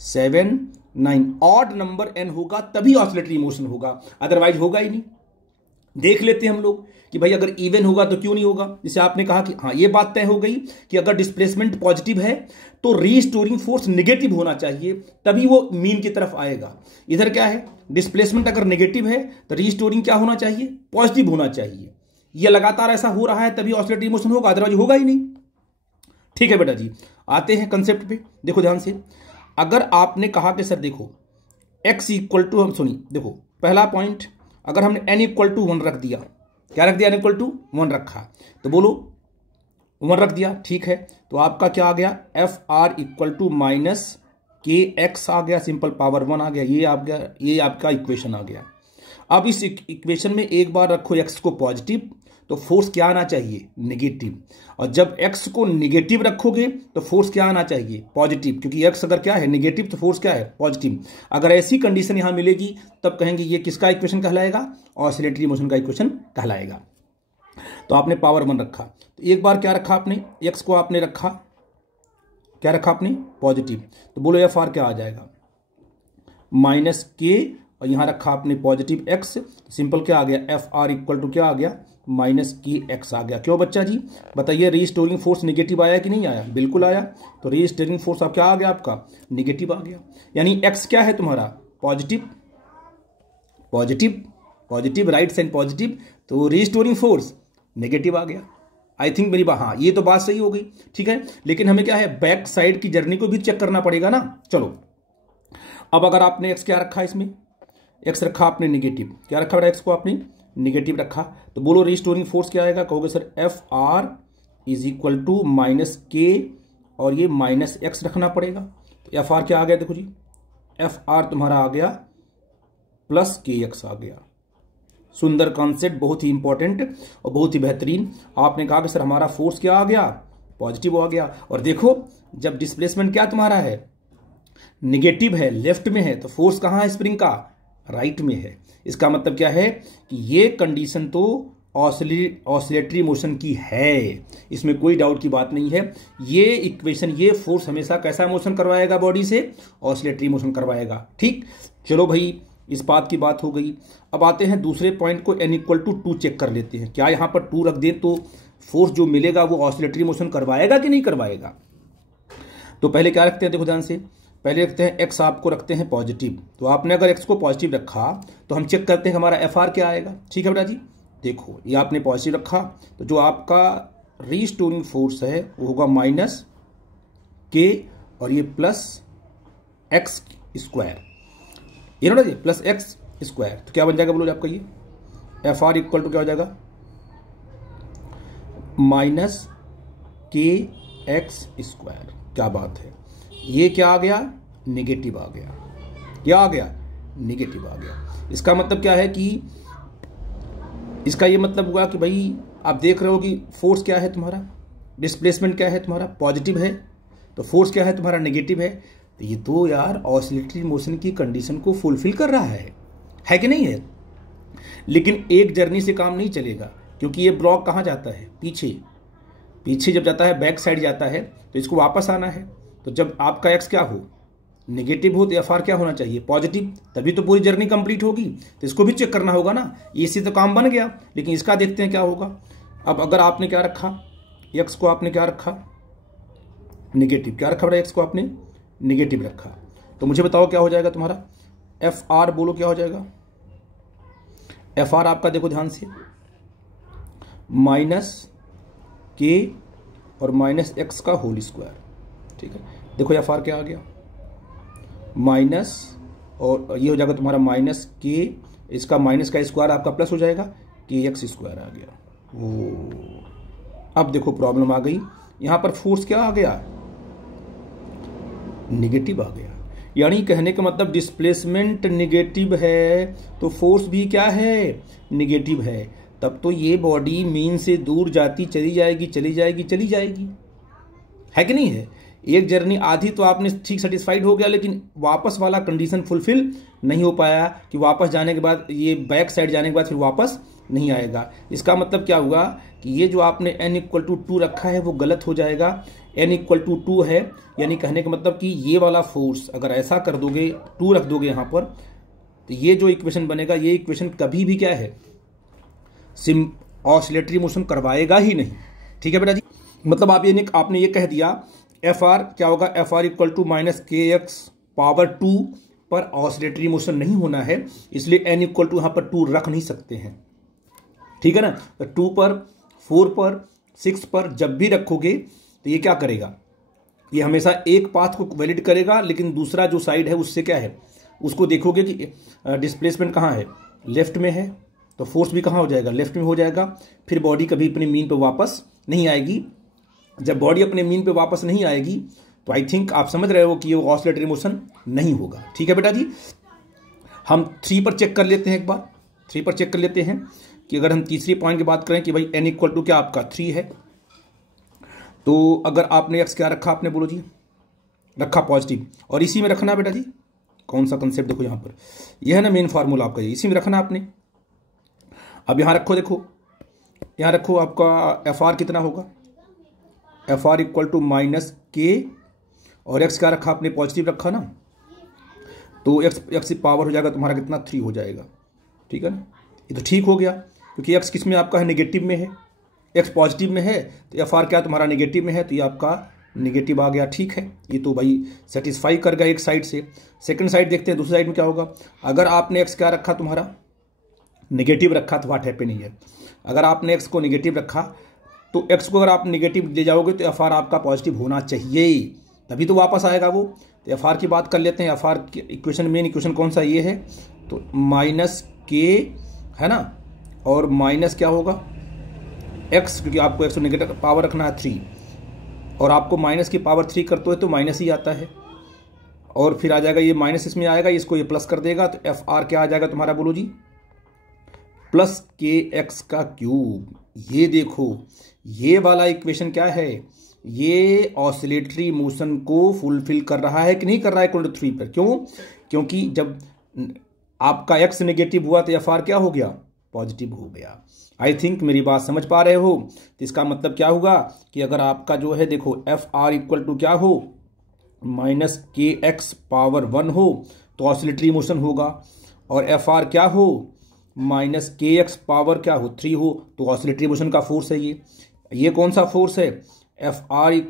7, 9 ऑड नंबर n होगा तभी ऑसिलेटरी मोशन होगा, अदरवाइज होगा ही नहीं। देख लेते हैं हम लोग कि भाई अगर इवन होगा तो क्यों नहीं होगा। जैसे आपने कहा कि हाँ ये बात तय हो गई कि अगर डिस्प्लेसमेंट पॉजिटिव है तो रीस्टोरिंग फोर्स नेगेटिव होना चाहिए तभी वो मीन की तरफ आएगा। इधर क्या है, डिस्प्लेसमेंट अगर नेगेटिव है तो रीस्टोरिंग क्या होना चाहिए, पॉजिटिव होना चाहिए। ये लगातार ऐसा हो रहा है तभी ऑसिलेटरी मोशन होगा, अदरवाइज होगा ही नहीं। ठीक है बेटा जी, आते हैं कंसेप्ट पे। देखो ध्यान से, अगर आपने कहा कि सर देखो x इक्वल टू, हम सुनिए, देखो पहला पॉइंट, अगर हमने n इक्वल टू 1 रख दिया, क्या रख दिया, n इक्वल टू 1 रखा, तो बोलो 1 रख दिया, ठीक है, तो आपका क्या आ गया, F R equal to minus K X आ गया, सिंपल पावर 1 आ गया, ये आपका इक्वेशन आ गया। अब इस इक्वेशन में एक बार रखो x को पॉजिटिव तो फोर्स क्या आना चाहिए, नेगेटिव, और जब x को नेगेटिव रखोगे तो फोर्स क्या आना चाहिए, पॉजिटिव, क्योंकि x अगर क्या है नेगेटिव तो फोर्स क्या है, पॉजिटिव। अगर ऐसी कंडीशन यहां मिलेगी तब कहेंगे ये किसका इक्वेशन कहलाएगा, ऑसिलेटरी मोशन का इक्वेशन कहलाएगा। तो आपने पावर 1 रखा, तो एक बार क्या रखा आपने, x को आपने रखा, क्या रखा आपने, पॉजिटिव, तो बोलो एफ आर क्या आ जाएगा, माइनस के, और यहां रखा आपने पॉजिटिव x, सिंपल क्या आ गया, एफ आर इक्वल टू क्या आ गया, माइनस की एक्स आ गया। क्यों बच्चा जी बताइए, रीस्टोरिंग फोर्स नेगेटिव आया कि नहीं आया, बिल्कुल आया। तो रीस्टोरिंग फोर्स अब क्या आ गया आपका, नेगेटिव आ गया, यानी एक्स क्या है तुम्हारा, positive, positive, positive, right side positive, तो रीस्टोरिंग फोर्स नेगेटिव आ गया। आई थिंक मेरी बात, हाँ ये तो बात सही हो गई, ठीक है। लेकिन हमें क्या है, बैक साइड की जर्नी को भी चेक करना पड़ेगा ना। चलो अब अगर आपने एक्स क्या रखा, इसमें एक्स रखा आपने नेगेटिव, क्या रखा बेटा, एक्स को आपने नेगेटिव रखा, तो बोलो रीस्टोरिंग फोर्स क्या आएगा, कहोगे sir F R is equal to minus K, और ये माइनस एक्स रखना पड़ेगा। तो एफ आर क्या आ गया, देखो जी एफ आर तुम्हारा आ गया प्लस के एक्स आ गया। सुंदर कॉन्सेप्ट, बहुत ही इंपॉर्टेंट और बहुत ही बेहतरीन। आपने कहा कि सर हमारा फोर्स क्या आ गया, पॉजिटिव आ गया, और देखो जब डिस्प्लेसमेंट क्या तुम्हारा है, निगेटिव है, लेफ्ट में है, तो फोर्स कहाँ है स्प्रिंग का, राइट में है। इसका मतलब क्या है कि ये कंडीशन तो ऑसिलेटरी मोशन की है, इसमें कोई डाउट की बात नहीं है। ये इक्वेशन, ये फोर्स हमेशा कैसा मोशन करवाएगा, बॉडी से ऑसिलेटरी मोशन करवाएगा। ठीक, चलो भाई इस बात की बात हो गई। अब आते हैं दूसरे पॉइंट को, n इक्वल टू 2 चेक कर लेते हैं। क्या यहां पर 2 रख दें तो फोर्स जो मिलेगा वो ऑसिलेटरी मोशन करवाएगा कि नहीं करवाएगा। तो पहले क्या रखते हैं, देखो ध्यान से, पहले रखते हैं x आपको रखते हैं पॉजिटिव। तो आपने अगर x को पॉजिटिव रखा तो हम चेक करते हैं हमारा एफ आर क्या आएगा। ठीक है बेटा जी, देखो ये आपने पॉजिटिव रखा तो जो आपका रीस्टोरिंग फोर्स है वो होगा माइनस के और ये प्लस एक्स स्क्वायर, ये ना जी प्लस एक्स स्क्वायर। तो क्या बन जाएगा बोलो आपका, ये एफ आर इक्वल टू क्या हो जाएगा, माइनस के एक्स स्क्वायर। क्या बात है, ये क्या आ गया, नेगेटिव आ गया, क्या आ गया, नेगेटिव आ गया। इसका मतलब क्या है कि इसका ये मतलब हुआ कि भाई आप देख रहे हो कि फोर्स क्या है तुम्हारा, डिस्प्लेसमेंट क्या है तुम्हारा, पॉजिटिव है, तो फोर्स क्या है तुम्हारा, नेगेटिव है। तो ये तो यार ऑसिलेटरी मोशन की कंडीशन को फुलफिल कर रहा है कि नहीं है। लेकिन एक जर्नी से काम नहीं चलेगा, क्योंकि ये ब्लॉक कहाँ जाता है, पीछे, पीछे जब जाता है बैक साइड जाता है, तो इसको वापस आना है। तो जब आपका एक्स क्या हो, नेगेटिव हो, तो एफ आर क्या होना चाहिए, पॉजिटिव, तभी तो पूरी जर्नी कंप्लीट होगी। तो इसको भी चेक करना होगा ना, इससे तो काम बन गया। लेकिन इसका देखते हैं क्या होगा। अब अगर आपने क्या रखा, एक्स को आपने क्या रखा, नेगेटिव, क्या रखा बेटा, एक्स को आपने नेगेटिव रखा, तो मुझे बताओ क्या हो जाएगा तुम्हारा एफ आर, बोलो क्या हो जाएगा। एफ आर आपका देखो ध्यान से, माइनस के और माइनस एक्स का होल स्क्वायर। ठीक है, देखो एफ आर क्या आ गया, माइनस, और ये हो जाएगा तुम्हारा माइनस के, इसका माइनस का स्क्वायर आपका प्लस हो जाएगा, के एक्स स्क्वायर आ गया। अब देखो प्रॉब्लम आ गई, यहां पर फोर्स क्या आ गया, नेगेटिव आ गया। यानी कहने का मतलब डिस्प्लेसमेंट नेगेटिव है तो फोर्स भी क्या है, नेगेटिव है। तब तो ये बॉडी मीन से दूर जाती चली जाएगी, चली जाएगी, चली जाएगी। है कि नहीं है। एक जर्नी आधी तो आपने ठीक सेटिस्फाइड हो गया, लेकिन वापस वाला कंडीशन फुलफिल नहीं हो पाया कि वापस जाने के बाद ये बैक साइड जाने के बाद फिर वापस नहीं आएगा। इसका मतलब क्या हुआ कि ये जो आपने n=2 रखा है वो गलत हो जाएगा। n=2 है, यानी कहने का मतलब कि ये वाला फोर्स अगर ऐसा कर दोगे, 2 रख दोगे यहाँ पर, तो ये जो इक्वेशन बनेगा, ये इक्वेशन कभी भी क्या है, ऑसिलेटरी मोशन करवाएगा ही नहीं। ठीक है बेटा जी, मतलब आपने ये कह दिया Fr क्या होगा, Fr = -kx⁻², पर ऑसिलेटरी मोशन नहीं होना है, इसलिए n = यहाँ पर 2 रख नहीं सकते हैं। ठीक है ना। तो 2 पर, 4 पर, 6 पर जब भी रखोगे तो ये क्या करेगा, ये हमेशा एक पाथ को वैलिड करेगा, लेकिन दूसरा जो साइड है उससे क्या है, उसको देखोगे कि डिस्प्लेसमेंट कहाँ है, लेफ्ट में है, तो फोर्स भी कहाँ हो जाएगा, लेफ्ट में हो जाएगा। फिर बॉडी कभी अपने मीन पे वापस नहीं आएगी। जब बॉडी अपने मीन पे वापस नहीं आएगी तो आई थिंक आप समझ रहे हो कि ये ऑसिलेटरी मोशन नहीं होगा। ठीक है बेटा जी, हम 3 पर चेक कर लेते हैं, एक बार 3 पर चेक कर लेते हैं कि अगर हम तीसरी पॉइंट की बात करें कि भाई n = क्या आपका 3 है, तो अगर आपने x क्या रखा, आपने बोलो जी, रखा पॉजिटिव, और इसी में रखना बेटा जी, कौन सा कंसेप्ट देखो यहाँ पर, यह है ना मेन फार्मूला आपका, इसी में रखना आपने। अब यहाँ रखो, देखो यहाँ रखो, आपका Fr कितना होगा, Fr = -k, और x क्या रखा आपने, पॉजिटिव रखा ना, तो x की पावर हो जाएगा तुम्हारा कितना, 3 हो जाएगा। ठीक है ना, ये तो ठीक हो गया, क्योंकि x किस में आपका है, नेगेटिव में है, x पॉजिटिव में है, तो Fr क्या तुम्हारा नेगेटिव में है, तो ये आपका नेगेटिव आ गया। ठीक है, ये तो भाई सेटिस्फाई कर गया एक साइड से। सेकंड साइड देखते हैं, दूसरी साइड में क्या होगा। अगर आपने x क्या रखा, तुम्हारा नेगेटिव रखा, तो व्हाट हैपन है, अगर आपने x को नेगेटिव रखा तो x को अगर आप नेगेटिव ले जाओगे तो Fr आपका पॉजिटिव होना चाहिए, तभी तो वापस आएगा वो। तो Fr की बात कर लेते हैं। Fr की इक्वेशन, मेन इक्वेशन कौन सा, ये है, तो -k है ना, और माइनस क्या होगा x, क्योंकि आपको x को नेगेटिव पावर रखना है 3, और आपको माइनस की पावर 3 करते हो तो माइनस ही आता है, और फिर आ जाएगा ये माइनस, इसमें आएगा, इसको ये प्लस कर देगा, तो Fr क्या आ जाएगा तुम्हारा, बोलो जी, +kx³। ये देखो, ये वाला इक्वेशन क्या है, ये ऑसिलेटरी मोशन को फुलफिल कर रहा है कि नहीं कर रहा है, =3 पर। क्यों, क्योंकि जब आपका x नेगेटिव हुआ तो Fr क्या हो गया, पॉजिटिव हो गया। आई थिंक मेरी बात समझ पा रहे हो। तो इसका मतलब क्या होगा कि अगर आपका जो है, देखो Fr = क्या हो, -kx⁻1 हो तो ऑसिलेटरी मोशन होगा, और Fr क्या हो, -kx क्या हो, 3 हो, तो ऑसिलेटरी मोशन का फोर्स है ये कौन सा फोर्स है, Fr =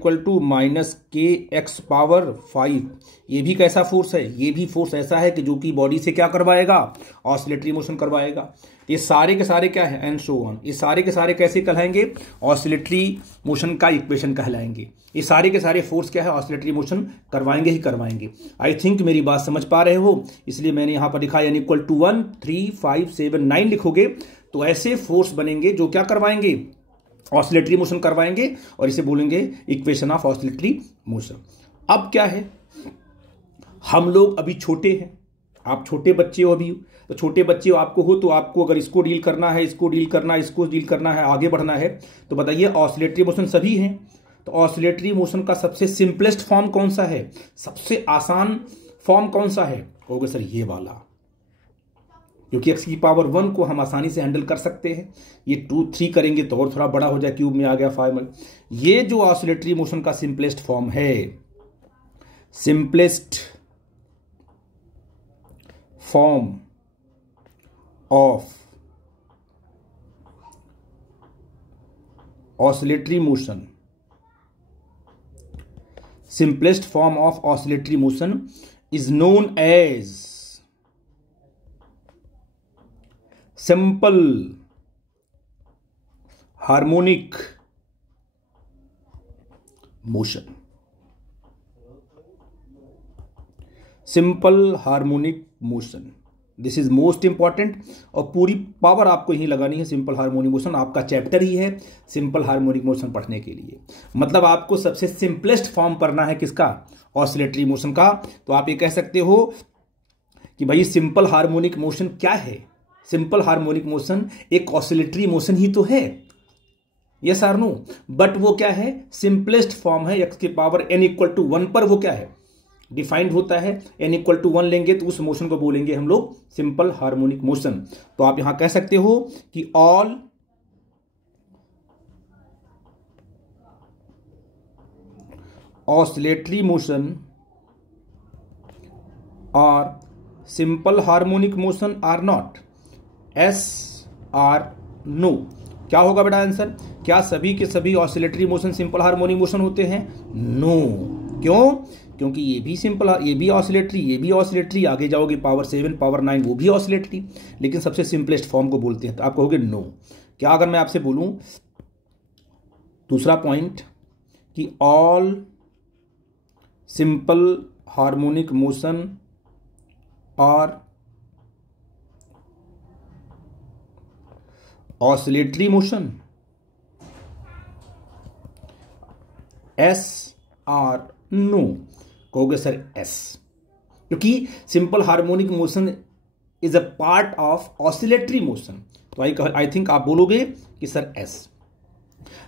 -kx⁵। ये भी कैसा फोर्स है, ये भी फोर्स ऐसा है कि जो कि बॉडी से क्या करवाएगा, ऑसिलेटरी मोशन करवाएगा। ये सारे के सारे क्या है, एंड सो ऑन, ये सारे के सारे कैसे कहलाएंगे, ऑसिलेटरी मोशन का इक्वेशन कहलाएंगे। ये सारे के सारे फोर्स क्या है, ऑसिलेटरी मोशन करवाएंगे ही करवाएंगे। आई थिंक मेरी बात समझ पा रहे हो, इसलिए मैंने यहाँ पर लिखा n = 1, 3, 5, 7, 9 लिखोगे तो ऐसे फोर्स बनेंगे जो क्या करवाएंगे, ऑसिलेटरी मोशन करवाएंगे, और इसे बोलेंगे इक्वेशन ऑफ ऑसिलेटरी मोशन। अब क्या है, हम लोग अभी छोटे हैं, आप छोटे बच्चे हो अभी, तो छोटे बच्चे आपको हो, तो आपको अगर इसको डील करना है, इसको डील करना है, इसको डील करना है, आगे बढ़ना है, तो बताइए ऑसिलेटरी मोशन सभी हैं। तो ऑसिलेटरी मोशन का सबसे सिंपलेस्ट फॉर्म कौन सा है, सबसे आसान फॉर्म कौन सा है, कहोगे सर ये वाला, क्योंकि x⁻1 को हम आसानी से हैंडल कर सकते हैं। ये 2, 3 करेंगे तो और थोड़ा बड़ा हो जाए, क्यूब में आ गया 5 में। ये जो ऑसिलेटरी मोशन का सिंपलेस्ट फॉर्म है, simplest form of oscillatory motion, simplest form of oscillatory motion is known as simple harmonic motion. Simple harmonic motion, this is most important, और पूरी पावर आपको यही लगानी है। सिंपल हार्मोनिक मोशन आपका chapter ही है, सिंपल हार्मोनिक मोशन पढ़ने के लिए। मतलब आपको सबसे सिंपलेस्ट फॉर्म पढ़ना है किसका, ऑसिलेटरी मोशन का। तो आप ये कह सकते हो कि भाई सिंपल हार्मोनिक मोशन क्या है, सिंपल हार्मोनिक मोशन एक ऑसिलेटरी मोशन ही तो है। Yes or no? बट वो क्या है, सिंपलेस्ट फॉर्म है x की पावर n इक्वल टू 1 पर वो क्या है, डिफाइंड होता है। n इक्वल टू 1 लेंगे तो उस मोशन को बोलेंगे हम लोग सिंपल हार्मोनिक मोशन। तो आप यहां कह सकते हो कि ऑल ऑसिलेटरी मोशन और simple harmonic motion are not, yes or no. क्या होगा बेटा आंसर? क्या सभी के सभी oscillatory motion simple harmonic motion होते हैं? नो। क्यों? क्योंकि ये भी सिंपल, ये भी ऑसिलेटरी, ये भी ऑसिलेटरी, आगे जाओगे पावर 7 पावर 9 वो भी ऑसिलेटरी, लेकिन सबसे सिंपलेस्ट फॉर्म को बोलते हैं। तो आप कहोगे नो। क्या अगर मैं आपसे बोलूं दूसरा पॉइंट कि ऑल सिंपल हार्मोनिक मोशन और oscillatory motion yes or no, कहोगे सर एस, क्योंकि simple harmonic motion is a part of oscillatory motion. तो आई थिंक आप बोलोगे कि सर एस।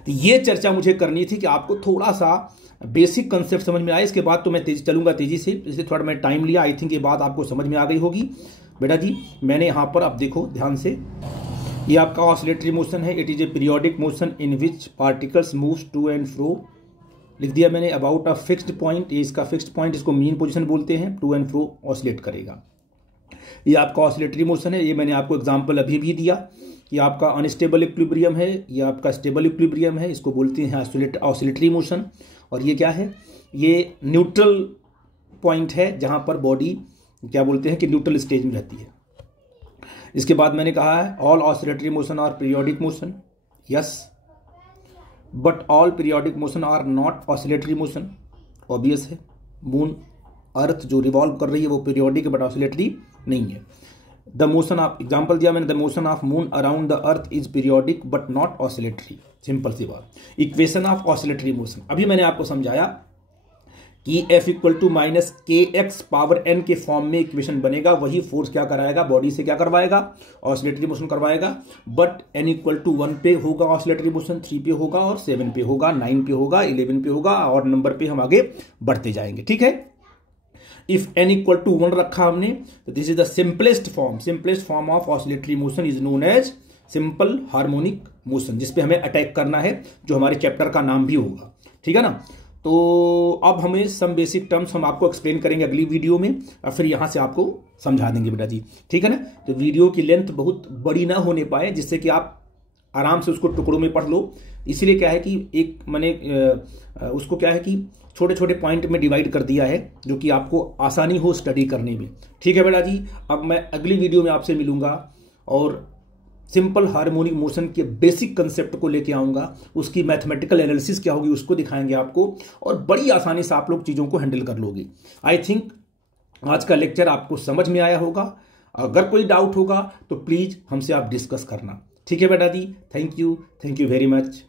तो ये चर्चा मुझे करनी थी कि आपको थोड़ा सा बेसिक कंसेप्ट समझ में आए। इसके बाद तो मैं चलूंगा तेजी से, इसलिए थोड़ा मैं टाइम लिया। आई थिंक ये बात आपको समझ में आ गई होगी। बेटा जी मैंने यहां पर, आप देखो ध्यान से, ये आपका ऑसिलेटरी मोशन है। It is a periodic motion in which particles moves to and fro, लिख दिया मैंने, अबाउट अ फिक्स्ड पॉइंट। ये इसका फिक्स्ड पॉइंट, इसको मीन पोजीशन बोलते हैं। टू एंड फ्रो ऑसिलेट करेगा। ये आपका ऑसिलेटरी मोशन है। ये मैंने आपको एग्जांपल अभी भी दिया। ये आपका अनस्टेबल इक्विलिब्रियम है, ये आपका स्टेबल इक्विलिब्रियम है, इसको बोलते हैं ऑसिलेटरी मोशन। और ये क्या है, ये न्यूट्रल पॉइंट है जहां पर बॉडी क्या बोलते हैं कि न्यूट्रल स्टेज में रहती है। इसके बाद मैंने कहा है all oscillatory motion are periodic motion, yes, but all periodic motion are not oscillatory motion, obvious है। मून अर्थ जो रिवॉल्व कर रही है वो पीरियोडिक बट ऑसिलेटरी नहीं है। द मोशन ऑफ, एग्जाम्पल दिया मैंने, the motion of moon around the earth is periodic but not oscillatory, simple सी बात। इक्वेशन ऑफ ऑसिलेटरी मोशन, अभी मैंने आपको समझाया कि F equal to minus K x power n के फॉर्म में इक्वेशन बनेगा। वही फोर्स क्या कराएगा, बॉडी से क्या करवाएगा, ऑसिलेटरी मोशन करवाएगा। बट n इक्वल टू 1 पे होगा ऑसिलेटरी मोशन, 3 पे होगा और 7 पे होगा, 9 पे होगा, 11 पे होगा, और नंबर पे हम आगे बढ़ते जाएंगे। ठीक है। इफ n इक्वल टू 1 रखा हमने तो this is the simplest form of oscillatory motion is known as simple harmonic motion, जिसपे हमें अटैक करना है, जो हमारे चैप्टर का नाम भी होगा। ठीक है ना। तो अब हमें सम बेसिक टर्म्स हम आपको एक्सप्लेन करेंगे अगली वीडियो में, और फिर यहां से आपको समझा देंगे बेटा जी। ठीक है ना। तो वीडियो की लेंथ बहुत बड़ी ना होने पाए, जिससे कि आप आराम से उसको टुकड़ों में पढ़ लो। इसलिए क्या है कि एक मैंने उसको क्या है कि छोटे छोटे पॉइंट में डिवाइड कर दिया है, जो कि आपको आसानी हो स्टडी करने में। ठीक है बेटा जी। अब मैं अगली वीडियो में आपसे मिलूंगा और सिंपल हार्मोनिक मोशन के बेसिक कंसेप्ट को लेके आऊंगा। उसकी मैथमेटिकल एनालिसिस क्या होगी उसको दिखाएंगे आपको, और बड़ी आसानी से आप लोग चीज़ों को हैंडल कर लोगे। आई थिंक आज का लेक्चर आपको समझ में आया होगा। अगर कोई डाउट होगा तो प्लीज़ हमसे आप डिस्कस करना। ठीक है बेटा जी। Thank you very much.